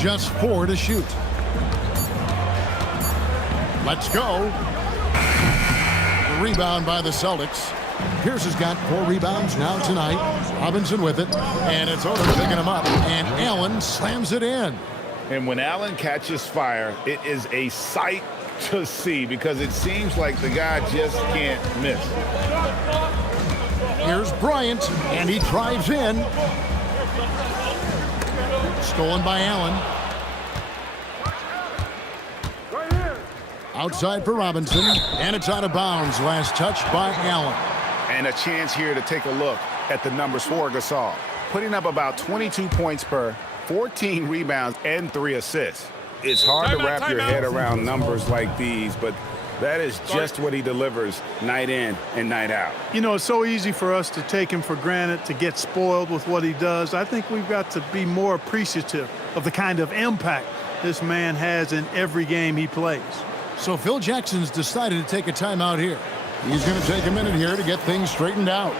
Just 4 to shoot. Let's go. The rebound by the Celtics. Pierce has got 4 rebounds now tonight. Robinson with it. And it's over picking him up. And Allen slams it in. And when Allen catches fire, it is a sight to see because it seems like the guy just can't miss. Here's Bryant, and he drives in. Stolen by Allen. Outside for Robinson, and it's out of bounds. Last touch by Allen. And a chance here to take a look at the numbers for Gasol. Putting up about 22 points per, 14 rebounds, and 3 assists. It's hard to wrap your head around numbers like these, but That is just what he delivers night in and night out. You know, it's so easy for us to take him for granted, to get spoiled with what he does. I think we've got to be more appreciative of the kind of impact this man has in every game he plays. So Phil Jackson's decided to take a timeout here. He's going to take a minute here to get things straightened out.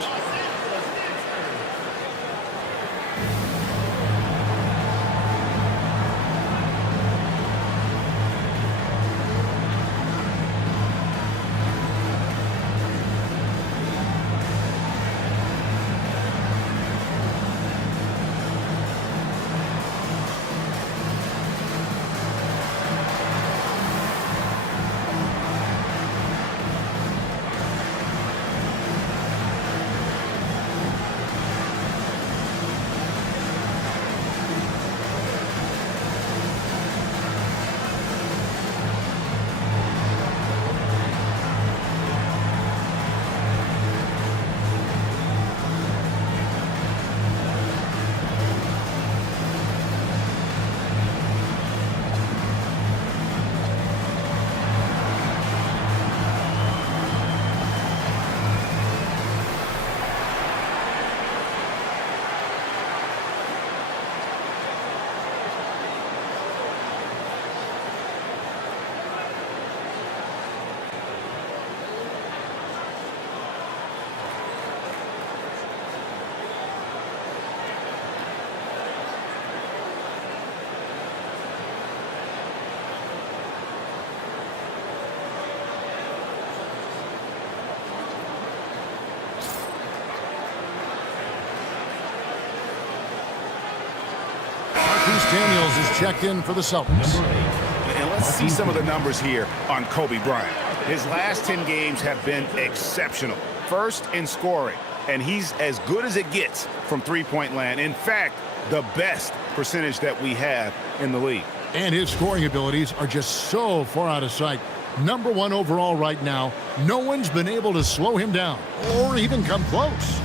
Daniels is checked in for the Celtics. And let's see some of the numbers here on Kobe Bryant. His last 10 games have been exceptional. First in scoring, and he's as good as it gets from three-point land. In fact, the best percentage that we have in the league. And his scoring abilities are just so far out of sight. Number 1 overall right now. No one's been able to slow him down or even come close.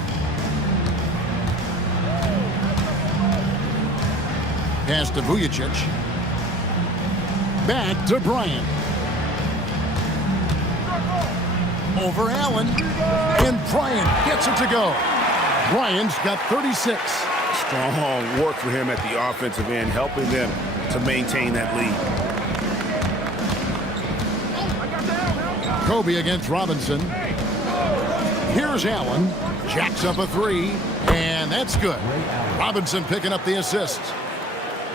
Pass to Vujicic. Back to Bryant. Over Allen. And Bryant gets it to go. Bryant's got 36. Strong work for him at the offensive end, helping them to maintain that lead. Kobe against Robinson. Here's Allen. Jacks up a three. And that's good. Robinson picking up the assist.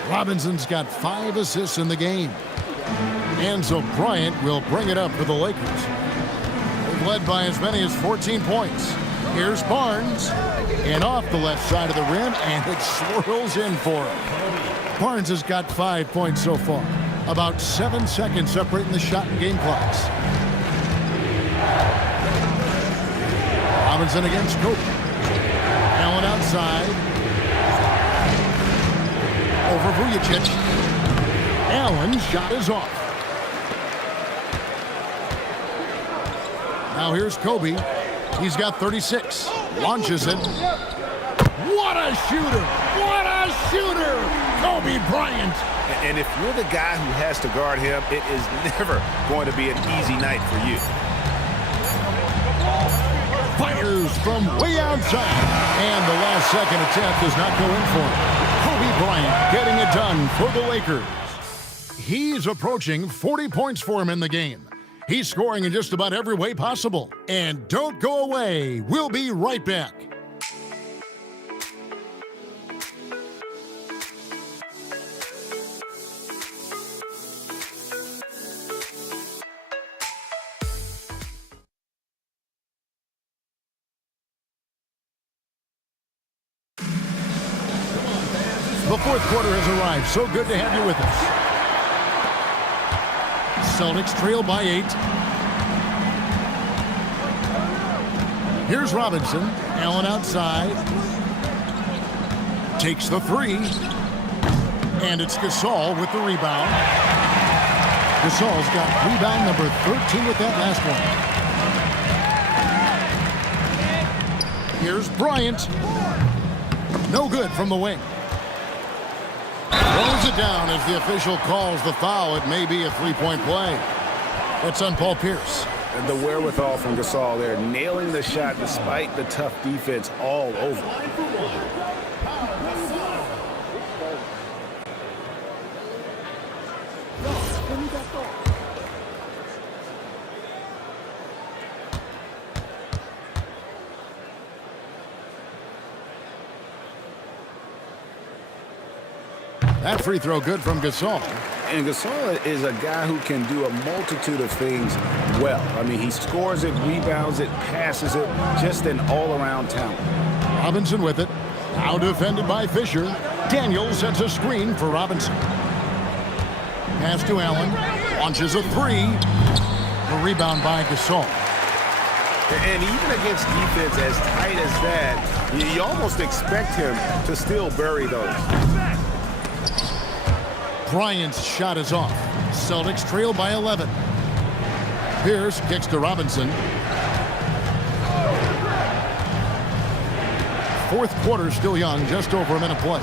Robinson's got 5 assists in the game. And so Bryant will bring it up for the Lakers. They've led by as many as 14 points. Here's Barnes. And off the left side of the rim, and it swirls in for him. Barnes has got 5 points so far. About 7 seconds separating the shot and game clocks. Robinson against Kobe. Allen outside. Over Vujicic. Allen's shot is off. Now here's Kobe. He's got 36. Launches it. What a shooter! What a shooter! Kobe Bryant. And if you're the guy who has to guard him, it is never going to be an easy night for you. Fires from way outside. And the last second attempt does not go in for him. Kobe Bryant getting it done for the Lakers. He's approaching 40 points for him in the game. He's scoring in just about every way possible. And don't go away. We'll be right back. The fourth quarter has arrived. So good to have you with us. Celtics trail by 8. Here's Robinson. Allen outside. Takes the 3. And it's Gasol with the rebound. Gasol's got rebound number 13 with that last one. Here's Bryant. No good from the wing. Throws it down as the official calls the foul. It may be a three-point play. It's on Paul Pierce. The wherewithal from Gasol there, nailing the shot despite the tough defense all over. That free throw good from Gasol. And Gasol is a guy who can do a multitude of things well. I mean, he scores it, rebounds it, passes it, just an all-around talent. Robinson with it. Now defended by Fisher. Daniels sets a screen for Robinson. Pass to Allen. Launches a three. The rebound by Gasol. And even against defense as tight as that, you almost expect him to still bury those. Bryant's shot is off. Celtics trail by 11. Pierce kicks to Robinson. Fourth quarter still young, just over a minute play.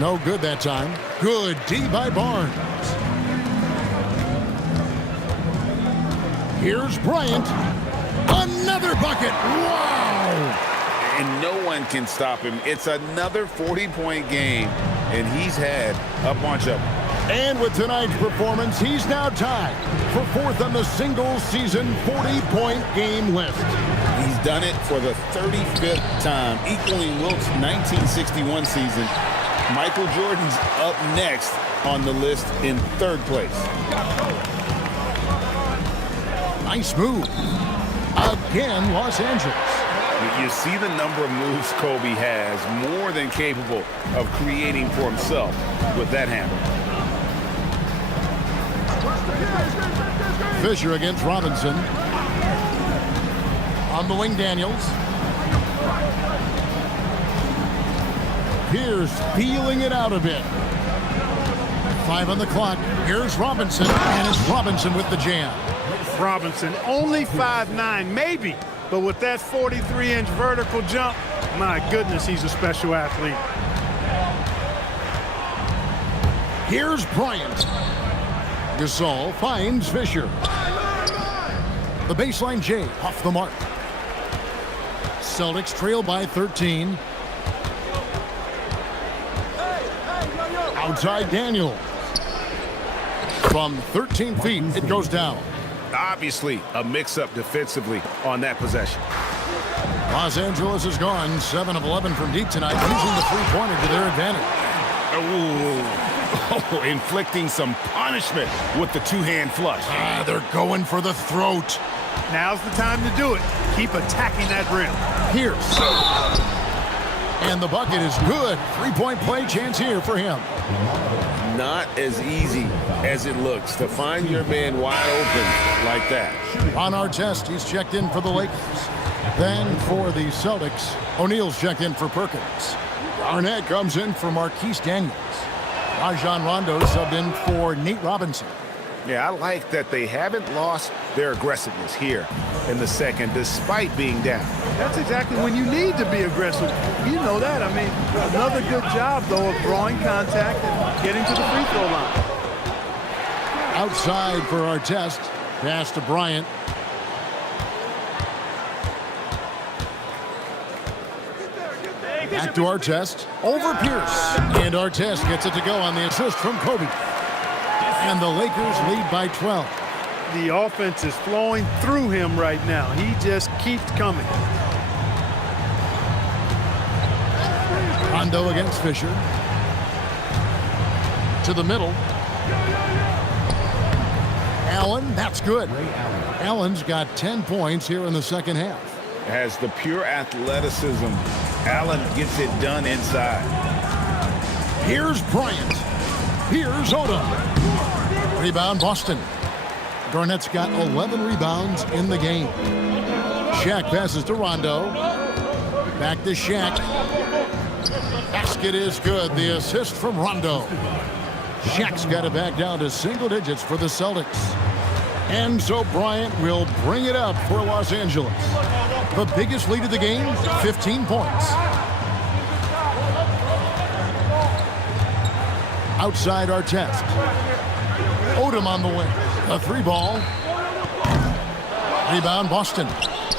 No good that time. Good D by Barnes. Here's Bryant. Another bucket. Wow! And no one can stop him. It's another 40-point game, and he's had a bunch of them. And with tonight's performance, he's now tied for fourth on the single-season 40-point game list. He's done it for the 35th time, equaling Wilt's 1961 season. Michael Jordan's up next on the list in third place. Nice move. Again, Los Angeles. You see the number of moves Kobe has, more than capable of creating for himself with that handle. Fisher against Robinson. On the wing, Daniels. Pierce peeling it out a bit. 5 on the clock. Here's Robinson, and it's Robinson with the jam. Robinson, only 5'9", maybe. But with that 43-inch vertical jump, my goodness, he's a special athlete. Here's Bryant. Gasol finds Fisher. The baseline J off the mark. Celtics trail by 13. Outside Daniels. From 13 feet, it goes down. Obviously, a mix-up defensively on that possession. Los Angeles has gone 7 of 11 from deep tonight, using the three-pointer to their advantage. Oh, inflicting some punishment with the two-hand flush. They're going for the throat. Now's the time to do it. Keep attacking that rim. Pierce. And the bucket is good. Three-point play chance here for him. Not as easy as it looks to find your man wide open like that. On our test, he's checked in for the Lakers. Then for the Celtics, O'Neal's checked in for Perkins. Garnett comes in for Marquise Daniels. Rajon Rondo subbed in for Nate Robinson. Yeah, I like that they haven't lost their aggressiveness here in the second, despite being down. That's exactly when you need to be aggressive. You know that. I mean, another good job, though, of drawing contact and getting to the free throw line. Outside for our test. Pass to Bryant. Back to our test. Over Pierce. And our test gets it to go on the assist from Kobe. And the Lakers lead by 12. The offense is flowing through him right now. He just keeps coming. Rondo against Fisher. To the middle. Allen, that's good. Allen's got 10 points here in the second half. Has the pure athleticism. Allen gets it done inside. Here's Bryant. Here's Odom. Rebound, Boston. Garnett's got 11 rebounds in the game. Shaq passes to Rondo. Back to Shaq. Basket is good. The assist from Rondo. Shaq's got it back down to single digits for the Celtics. And so Bryant will bring it up for Los Angeles. The biggest lead of the game, 15 points. Outside Artest. Odom on the wing. A 3-ball. Rebound Boston.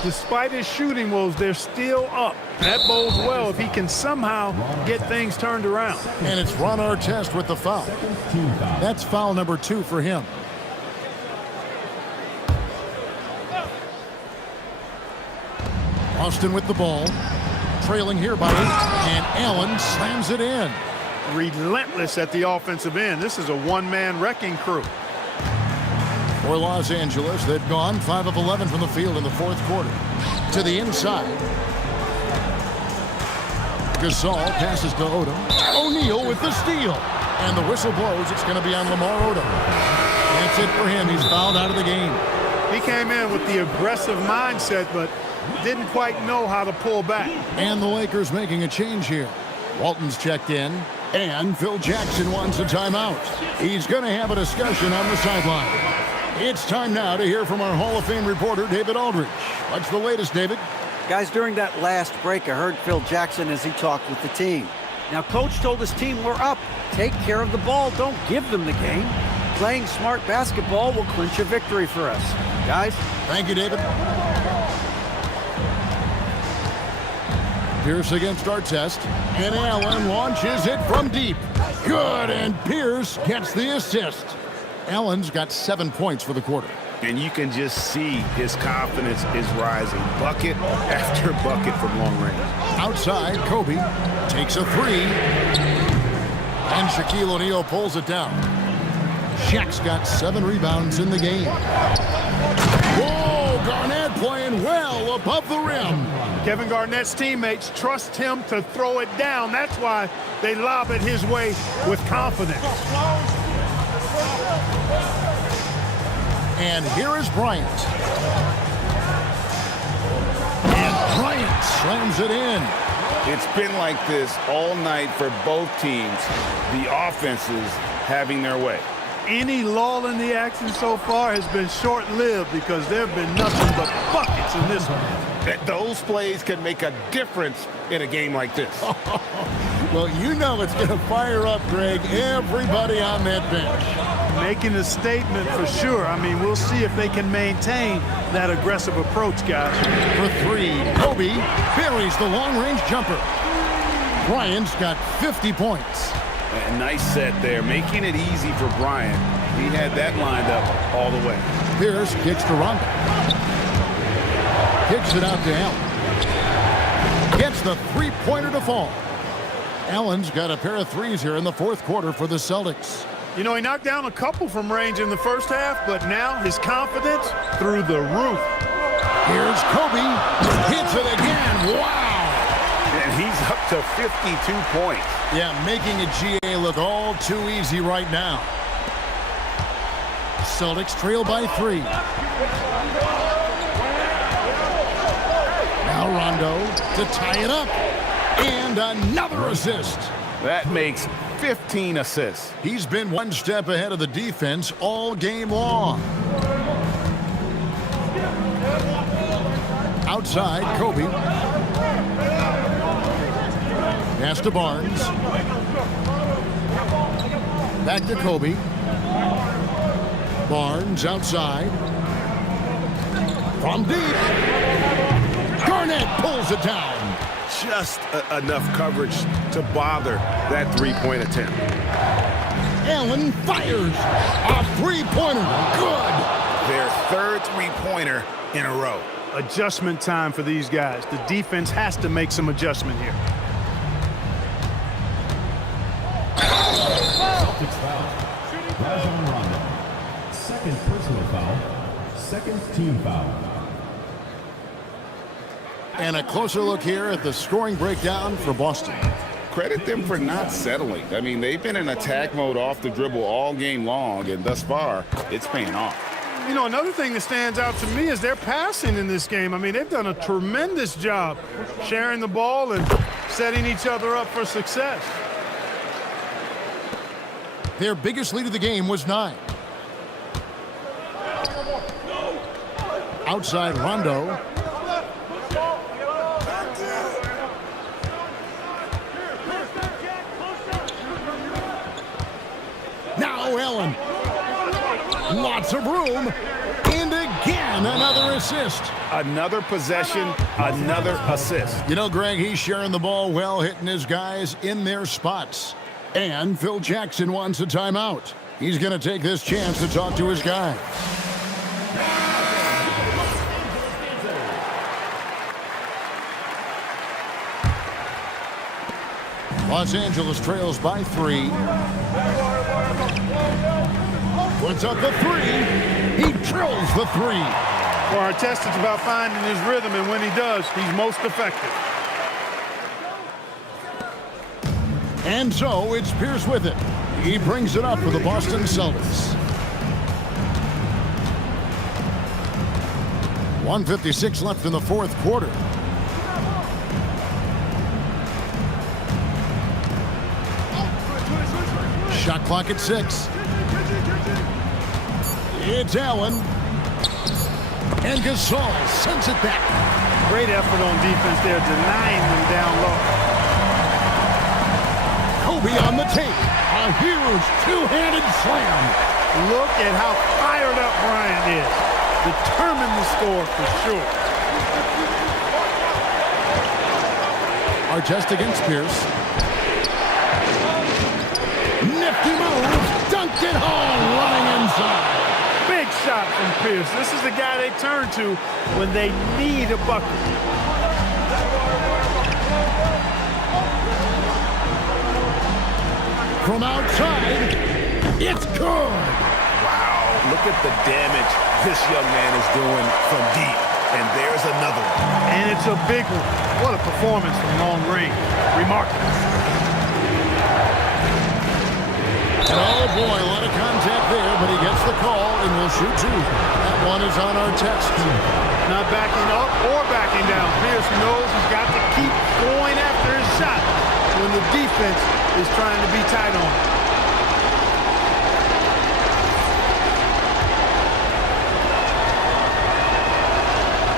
Despite his shooting woes, they're still up. That bodes well if he can somehow get things turned around. And it's Ron Artest with the foul. That's foul number 2 for him. Boston with the ball. Trailing here by 8. And Allen slams it in. Relentless at the offensive end. This is a one-man wrecking crew. For Los Angeles, they've gone 5 of 11 from the field in the fourth quarter. To the inside. Gasol passes to Odom. O'Neal with the steal. And the whistle blows. It's going to be on Lamar Odom. That's it for him. He's fouled out of the game. He came in with the aggressive mindset, but didn't quite know how to pull back. And the Lakers making a change here. Walton's checked in. And Phil Jackson wants a timeout. He's going to have a discussion on the sideline. It's time now to hear from our Hall of Fame reporter, David Aldridge. What's the latest, David? Guys, during that last break, I heard Phil Jackson as he talked with the team. Now, Coach told his team, we're up. Take care of the ball. Don't give them the game. Playing smart basketball will clinch a victory for us. Guys? Thank you, David. Pierce against Artest. And Allen launches it from deep. Good, and Pierce gets the assist. Allen's got 7 points for the quarter. And you can just see his confidence is rising. Bucket after bucket from long range. Outside, Kobe takes a 3. And Shaquille O'Neal pulls it down. Shaq's got 7 rebounds in the game. Whoa, Garnett playing well above the rim. Kevin Garnett's teammates trust him to throw it down. That's why they lob it his way with confidence. And here is Bryant. And Bryant slams it in. It's been like this all night for both teams. The offenses having their way. Any lull in the action so far has been short-lived because there have been nothing but buckets in this one. Those plays can make a difference in a game like this. Well, you know it's going to fire up, Greg, everybody on that bench. Making a statement for sure. I mean, we'll see if they can maintain that aggressive approach, guys. For 3, Kobe buries the long-range jumper. Bryant's got 50 points. A nice set there, making it easy for Bryant. He had that lined up all the way. Pierce kicks to Rondo. Kicks it out to Allen. Gets the 3-pointer to fall. Allen's got a pair of 3s here in the fourth quarter for the Celtics. You know, he knocked down a couple from range in the first half, but now his confidence through the roof. Here's Kobe. Hits it again. Wow. And he's up to 52 points. Yeah, making a GA look all too easy right now. Celtics trail by 3. Now Rondo to tie it up. And another assist. That makes 15 assists. He's been one step ahead of the defense all game long. Outside, Kobe. Pass to Barnes. Back to Kobe. Barnes outside. From deep. Garnett pulls it down. Just enough coverage to bother that three-point attempt. Allen fires. A three-pointer. Good. Their third three-pointer in a row. Adjustment time for these guys. The defense has to make some adjustment here. Celtics foul. Rajon Rondo. Second personal foul. Second team foul. And a closer look here at the scoring breakdown for Boston. Credit them for not settling. I mean, they've been in attack mode off the dribble all game long, and thus far, it's paying off. You know, another thing that stands out to me is their passing in this game. I mean, they've done a tremendous job sharing the ball and setting each other up for success. Their biggest lead of the game was 9. Outside Rondo. Allen. Lots of room. And again, another assist. Another possession, another assist. You know, Greg, he's sharing the ball well, hitting his guys in their spots. And Phil Jackson wants a timeout. He's going to take this chance to talk to his guy. Los Angeles trails by 3. Puts up the 3. He drills the 3. For Artest, it's about finding his rhythm, and when he does, he's most effective. And so it's Pierce with it. He brings it up for the Boston Celtics. 1:56 left in the fourth quarter. Shot clock at 6. It's Allen. And Gasol sends it back. Great effort on defense there, denying them down low. Kobe on the tape. A huge two-handed slam. Look at how fired up Bryant is. Determined to score for sure. Artest against Pierce. Nifty move. Dunked it home. Running inside. Big shot from Pierce. This is the guy they turn to when they need a bucket. From outside, it's good. Wow, look at the damage this young man is doing from deep. And there's another one. And it's a big one. What a performance from long range. Remarkable. And oh boy, a lot of contact there, but he gets the call and will shoot 2. That one is on Artest. Not backing up or backing down. Pierce knows he's got to keep going after his shot when the defense is trying to be tight on him.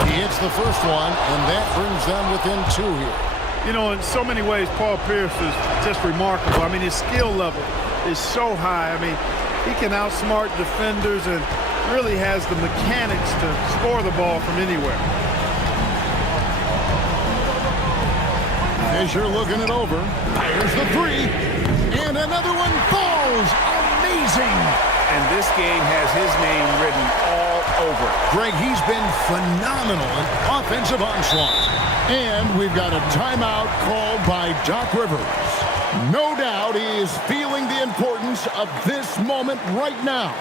He hits the first one, and that brings them within 2 here. You know, in so many ways, Paul Pierce is just remarkable. I mean, his skill level is so high. I mean, he can outsmart defenders and really has the mechanics to score the ball from anywhere. Fisher looking it over. Fires the 3. And another one falls. Amazing. And this game has his name written all over. Greg, he's been phenomenal in offensive onslaught. And we've got a timeout called by Doc Rivers. No doubt he is feeling the importance of this moment right now.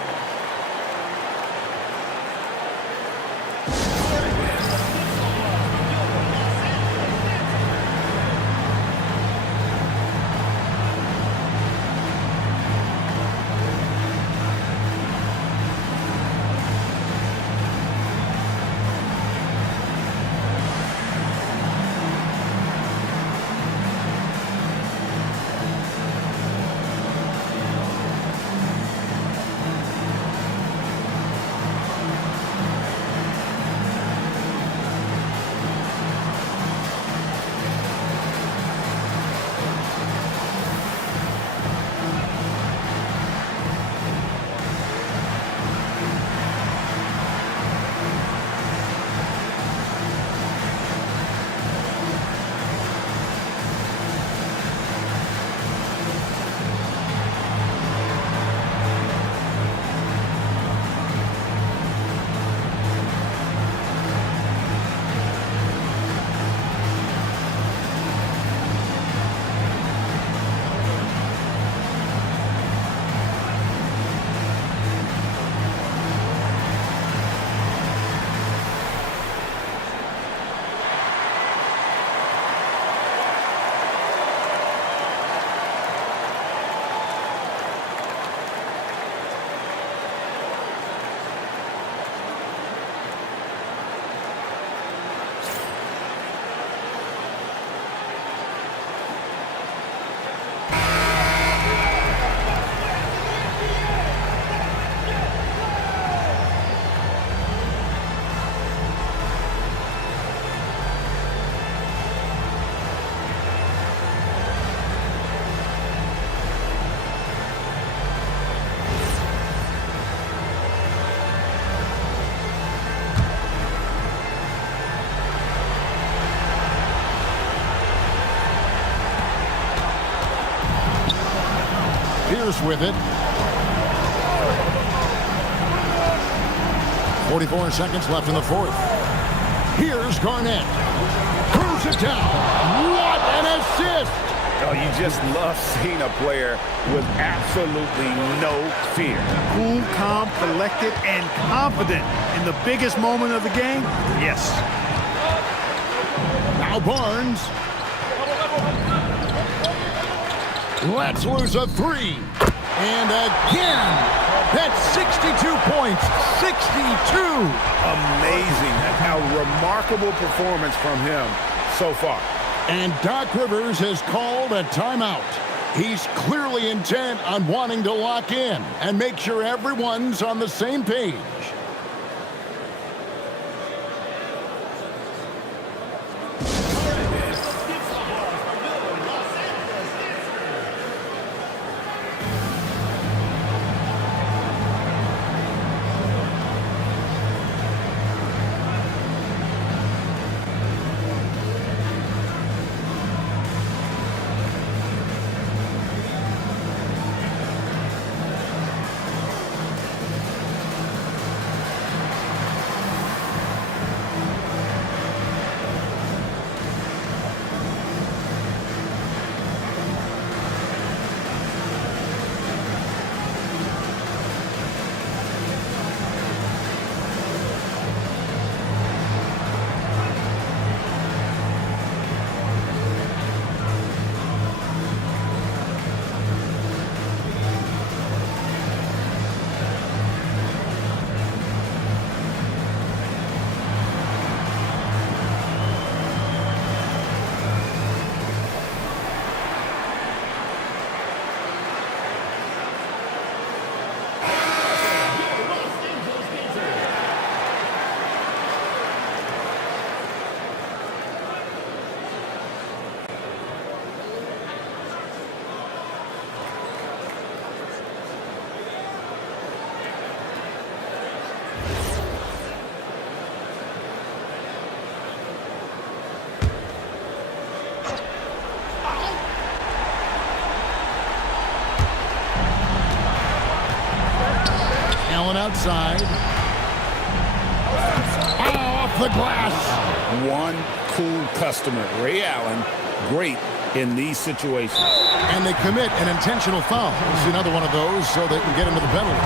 Pierce with it. 44 seconds left in the fourth. Here's Garnett. Throws it down. What an assist! Oh, you just love seeing a player with absolutely no fear. Cool, calm, collected, and confident in the biggest moment of the game. Yes. Now Barnes. Let's lose a three. And again, that's 62 points. 62. Amazing. A remarkable performance from him so far. And Doc Rivers has called a timeout. He's clearly intent on wanting to lock in and make sure everyone's on the same page. Allen outside. Off the glass. One cool customer, Ray Allen, great in these situations. And they commit an intentional foul. It's another one of those so they can get into the penalty.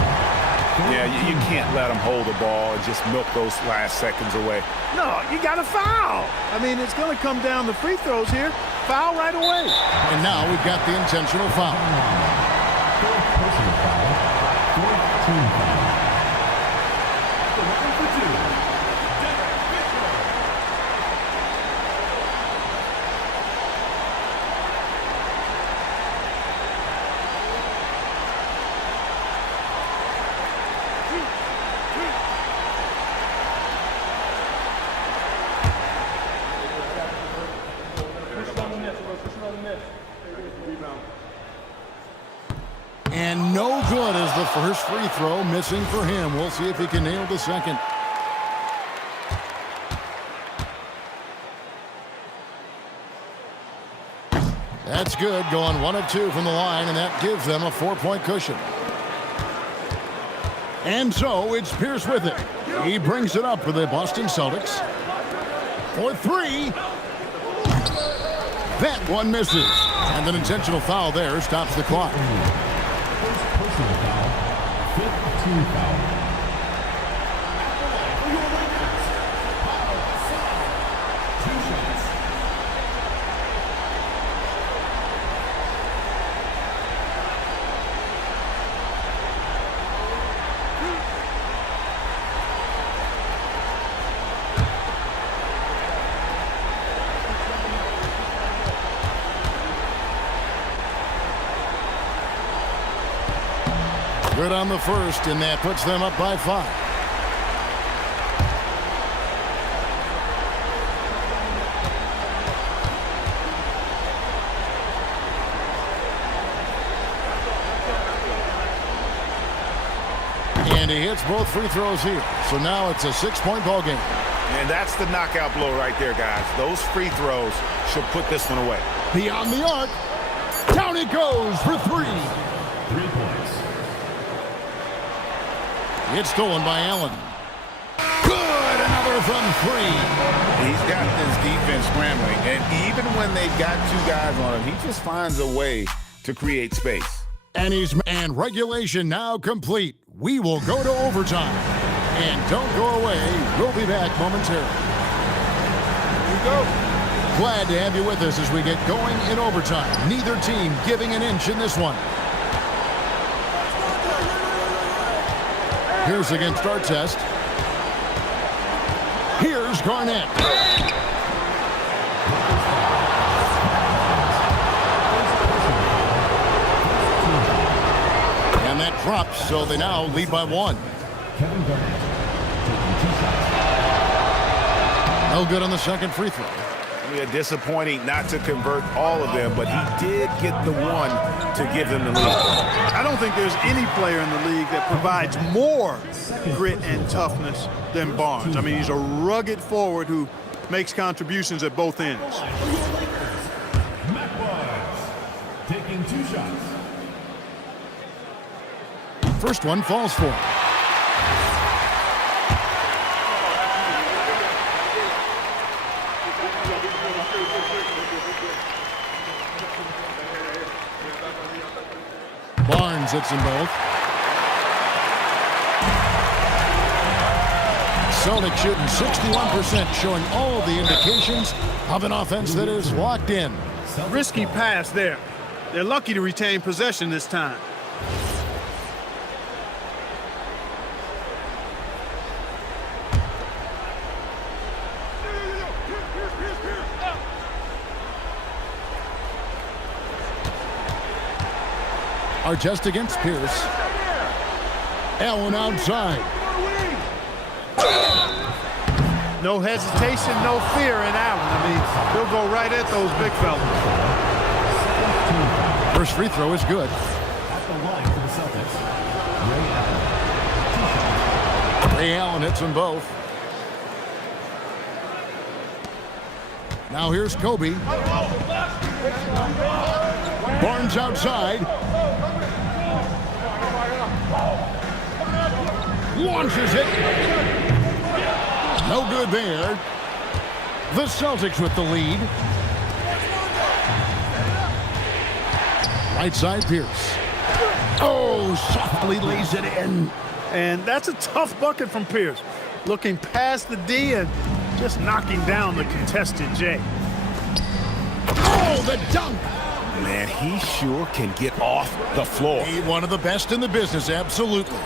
Yeah, you can't let them hold the ball and just milk those last seconds away. No, you got to foul. I mean, it's going to come down to free throws here. Foul right away. And now we've got the intentional foul. Fourth personal foul. Fourth team foul. The line for two. And no good as the first free throw missing for him. We'll see if he can nail the second. That's good, going 1 of 2 from the line, and that gives them a 4-point cushion. And so it's Pierce with it. He brings it up for the Boston Celtics. For 3. That one misses. And an intentional foul there stops the clock. First personal foul. Fifth team foul. Two shots. Good on the first, and that puts them up by 5. And he hits both free throws here. So now it's a 6-point ball game. And that's the knockout blow right there, guys. Those free throws should put this one away. Beyond the arc. Down it goes for 3. 3 points. It's stolen by Allen. Good, another from 3. He's got this defense scrambling, and even when they've got 2 guys on him, he just finds a way to create space. And regulation now complete. We will go to overtime. And don't go away. We'll be back momentarily. Here we go. Glad to have you with us as we get going in overtime. Neither team giving an inch in this one. Here's against our test. Here's Garnett. And that drops, so they now lead by 1. Kevin Garnett taking 2 shots. No good on the second free throw. Yeah, disappointing not to convert all of them, but he did get the one to give them the lead. I don't think there's any player in the league that provides more grit and toughness than Barnes. I mean, he's a rugged forward who makes contributions at both ends. Matt Barnes taking 2 shots. First one falls for him. Barnes hits them both. Celtic shooting 61%, showing all the indications of an offense that is locked in. Risky pass there. They're lucky to retain possession this time. Our test against Pierce. Allen outside. No hesitation, no fear in Allen. I mean, he'll go right at those big fellas. First free throw is good. At the line for the Celtics, Ray Allen. Ray Allen hits them both. Now here's Kobe. Barnes outside. Launches it. No good there. The Celtics with the lead. Right side, Pierce. Oh, softly lays it in. And that's a tough bucket from Pierce. Looking past the D and just knocking down the contested J. Oh, the dunk. Man, he sure can get off the floor. He's one of the best in the business, absolutely.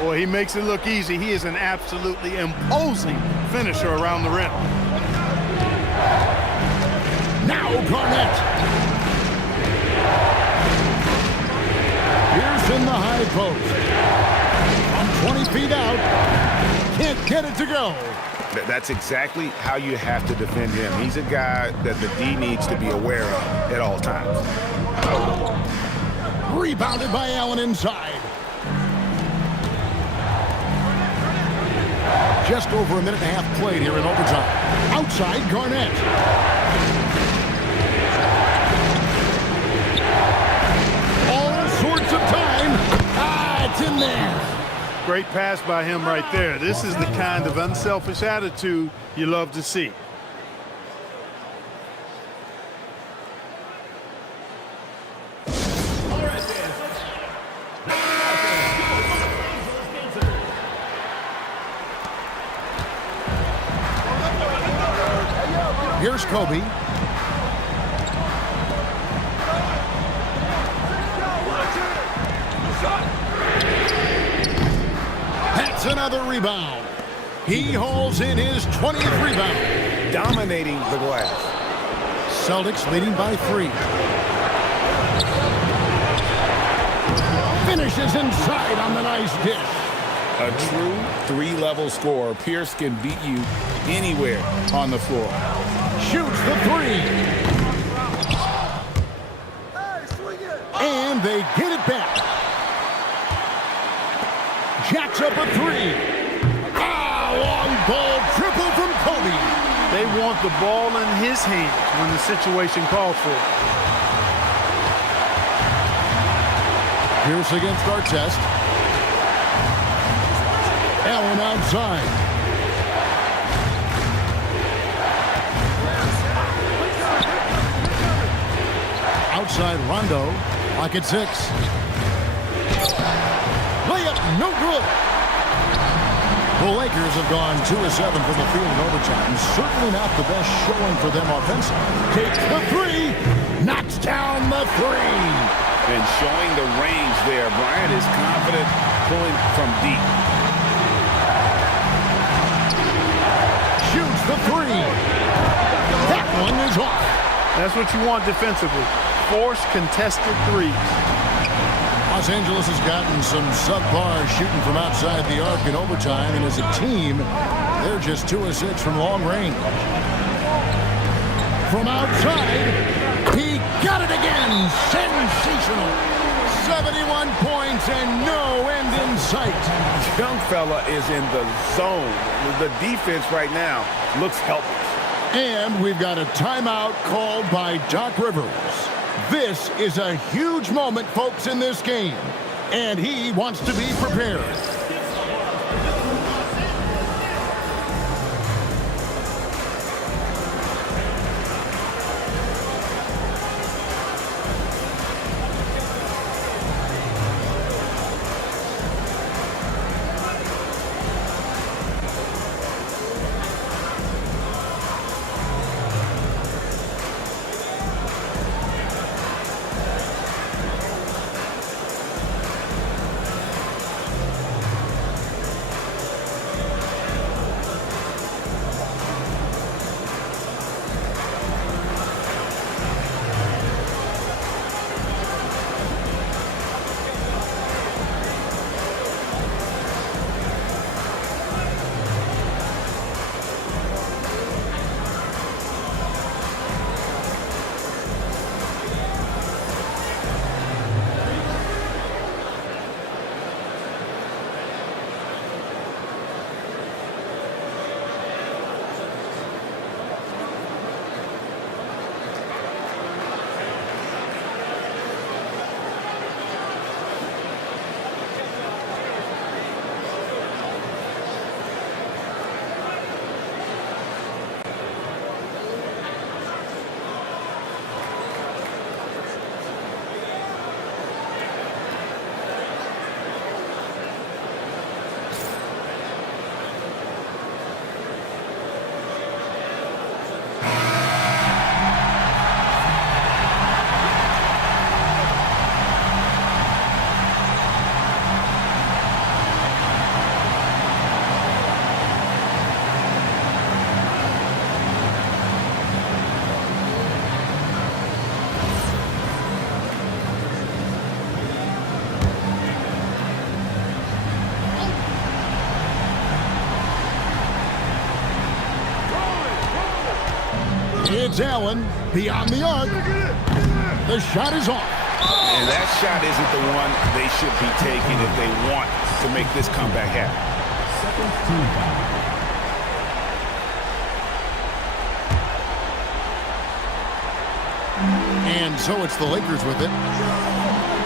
Boy, he makes it look easy. He is an absolutely imposing finisher around the rim. Now Garnett. Pierce in the high post. From 20 feet out. Can't get it to go. That's exactly how you have to defend him. He's a guy that the D needs to be aware of at all times. Rebounded by Allen inside. Just over a minute and a half played here in overtime. Outside, Garnett. All sorts of time. It's in there. Great pass by him right there. This is the kind of unselfish attitude you love to see. Here's Kobe. That's another rebound. He hauls in his 20th rebound. Dominating the glass. Celtics leading by 3. Finishes inside on the nice dish. A true 3-level scorer. Pierce can beat you anywhere on the floor. Shoots the 3. And they get it back. Jacks up a 3. Long ball triple from Kobe. They want the ball in his hands when the situation calls for it. Pierce against our test. Allen outside. Outside Rondo. Lock at 6. Layup, no good. The Lakers have gone 2 of 7 from the field in overtime. Certainly not the best showing for them offensively. Takes the 3. Knocks down the 3. And showing the range there. Bryant is confident pulling from deep. Shoots the 3. That one is off. That's what you want defensively. Force contested threes. Los Angeles has gotten some subpar shooting from outside the arc in overtime, and as a team, they're just 2 of 6 from long range. From outside, he got it again. Sensational. 71 points and no end in sight. Young fella is in the zone. The defense right now looks helpless. And we've got a timeout called by Doc Rivers. This is a huge moment, folks, in this game, and he wants to be prepared. It's Allen beyond the arc. The shot is off. And that shot isn't the one they should be taking if they want to make this comeback happen. Second team foul. And so it's the Lakers with it.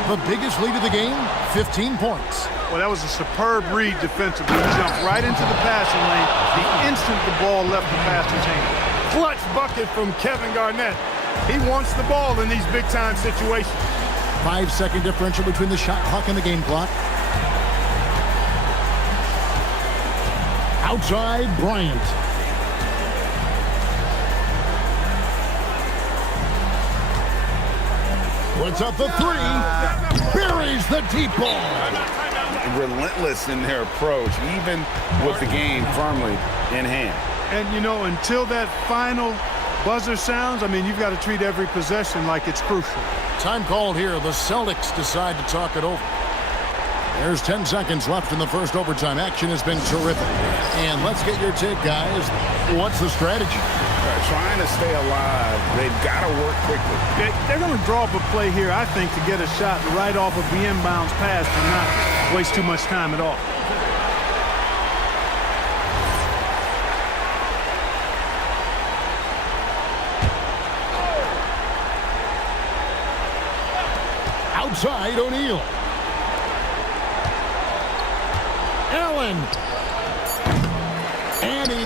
The biggest lead of the game, 15 points. Well, that was a superb read defensively. He jumped right into the passing lane the instant the ball left the passer's hand. Clutch bucket from Kevin Garnett. He wants the ball in these big-time situations. 5-second differential between the shot clock and the game clock. Outside, Bryant. Puts up the 3. Buries the deep ball. Relentless in their approach, even with the game firmly in hand. And, you know, until that final buzzer sounds, I mean, you've got to treat every possession like it's crucial. Time called here. The Celtics decide to talk it over. There's 10 seconds left in the first overtime. Action has been terrific. And let's get your take, guys. What's the strategy? Trying to stay alive. They've got to work quickly. They're going to draw up a play here, I think, to get a shot right off of the inbounds pass and not waste too much time at all. Outside, O'Neal. Allen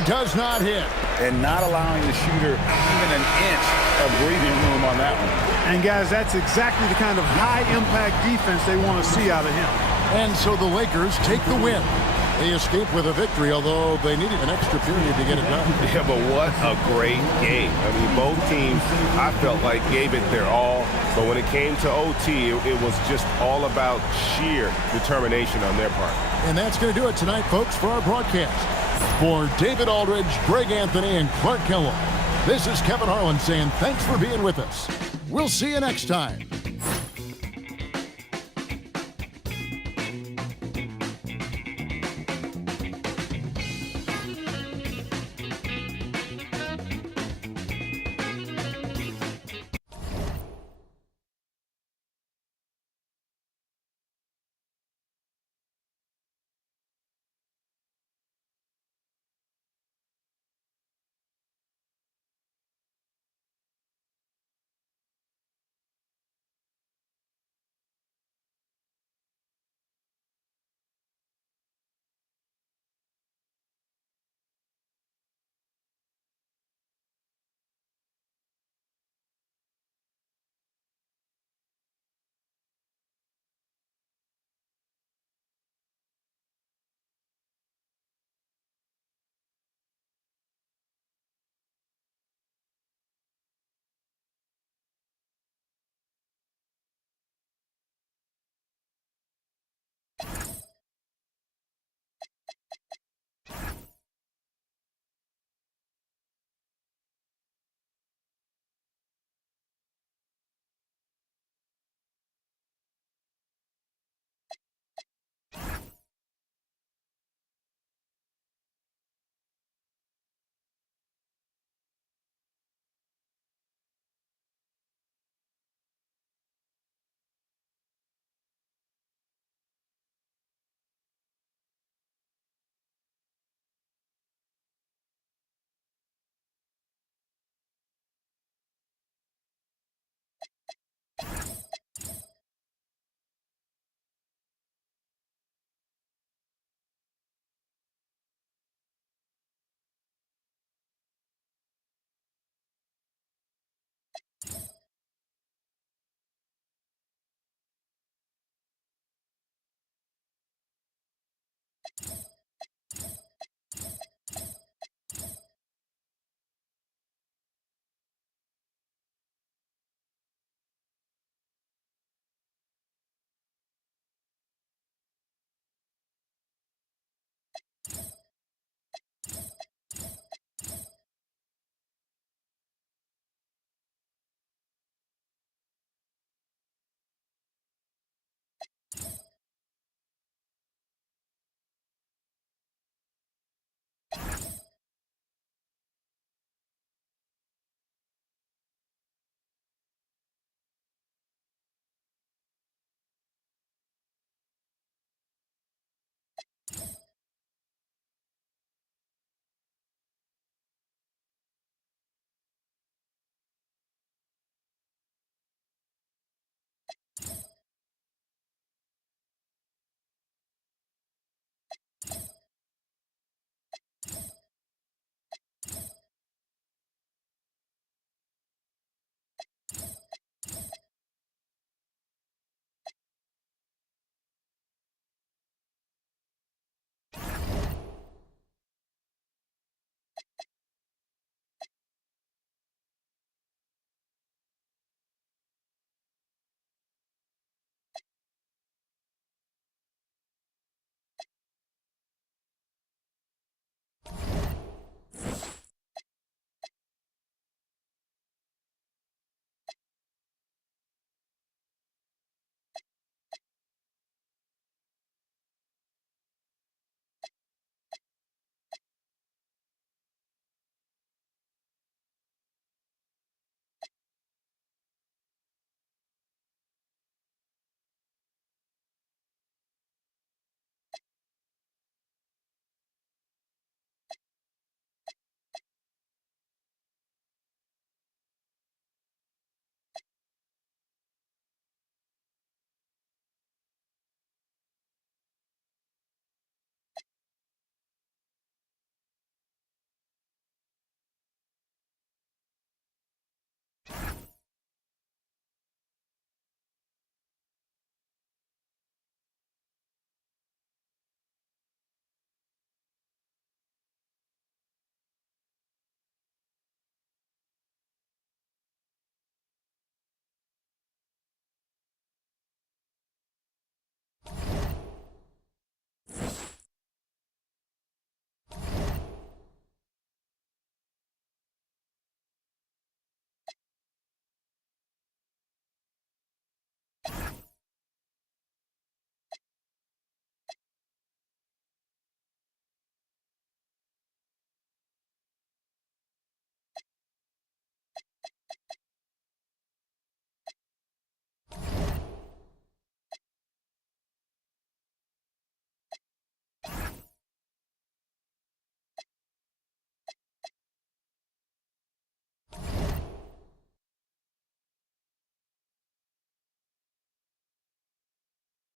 does not hit. And not allowing the shooter even an inch of breathing room on that one. And, guys, that's exactly the kind of high-impact defense they want to see out of him. And so the Lakers take the win. They escape with a victory, although they needed an extra period to get it done. Yeah, but what a great game. I mean, both teams, I felt like, gave it their all. But when it came to OT, it was just all about sheer determination on their part. And that's going to do it tonight, folks, for our broadcast. For David Aldridge, Greg Anthony, and Clark Kellogg, this is Kevin Harlan saying thanks for being with us. We'll see you next time.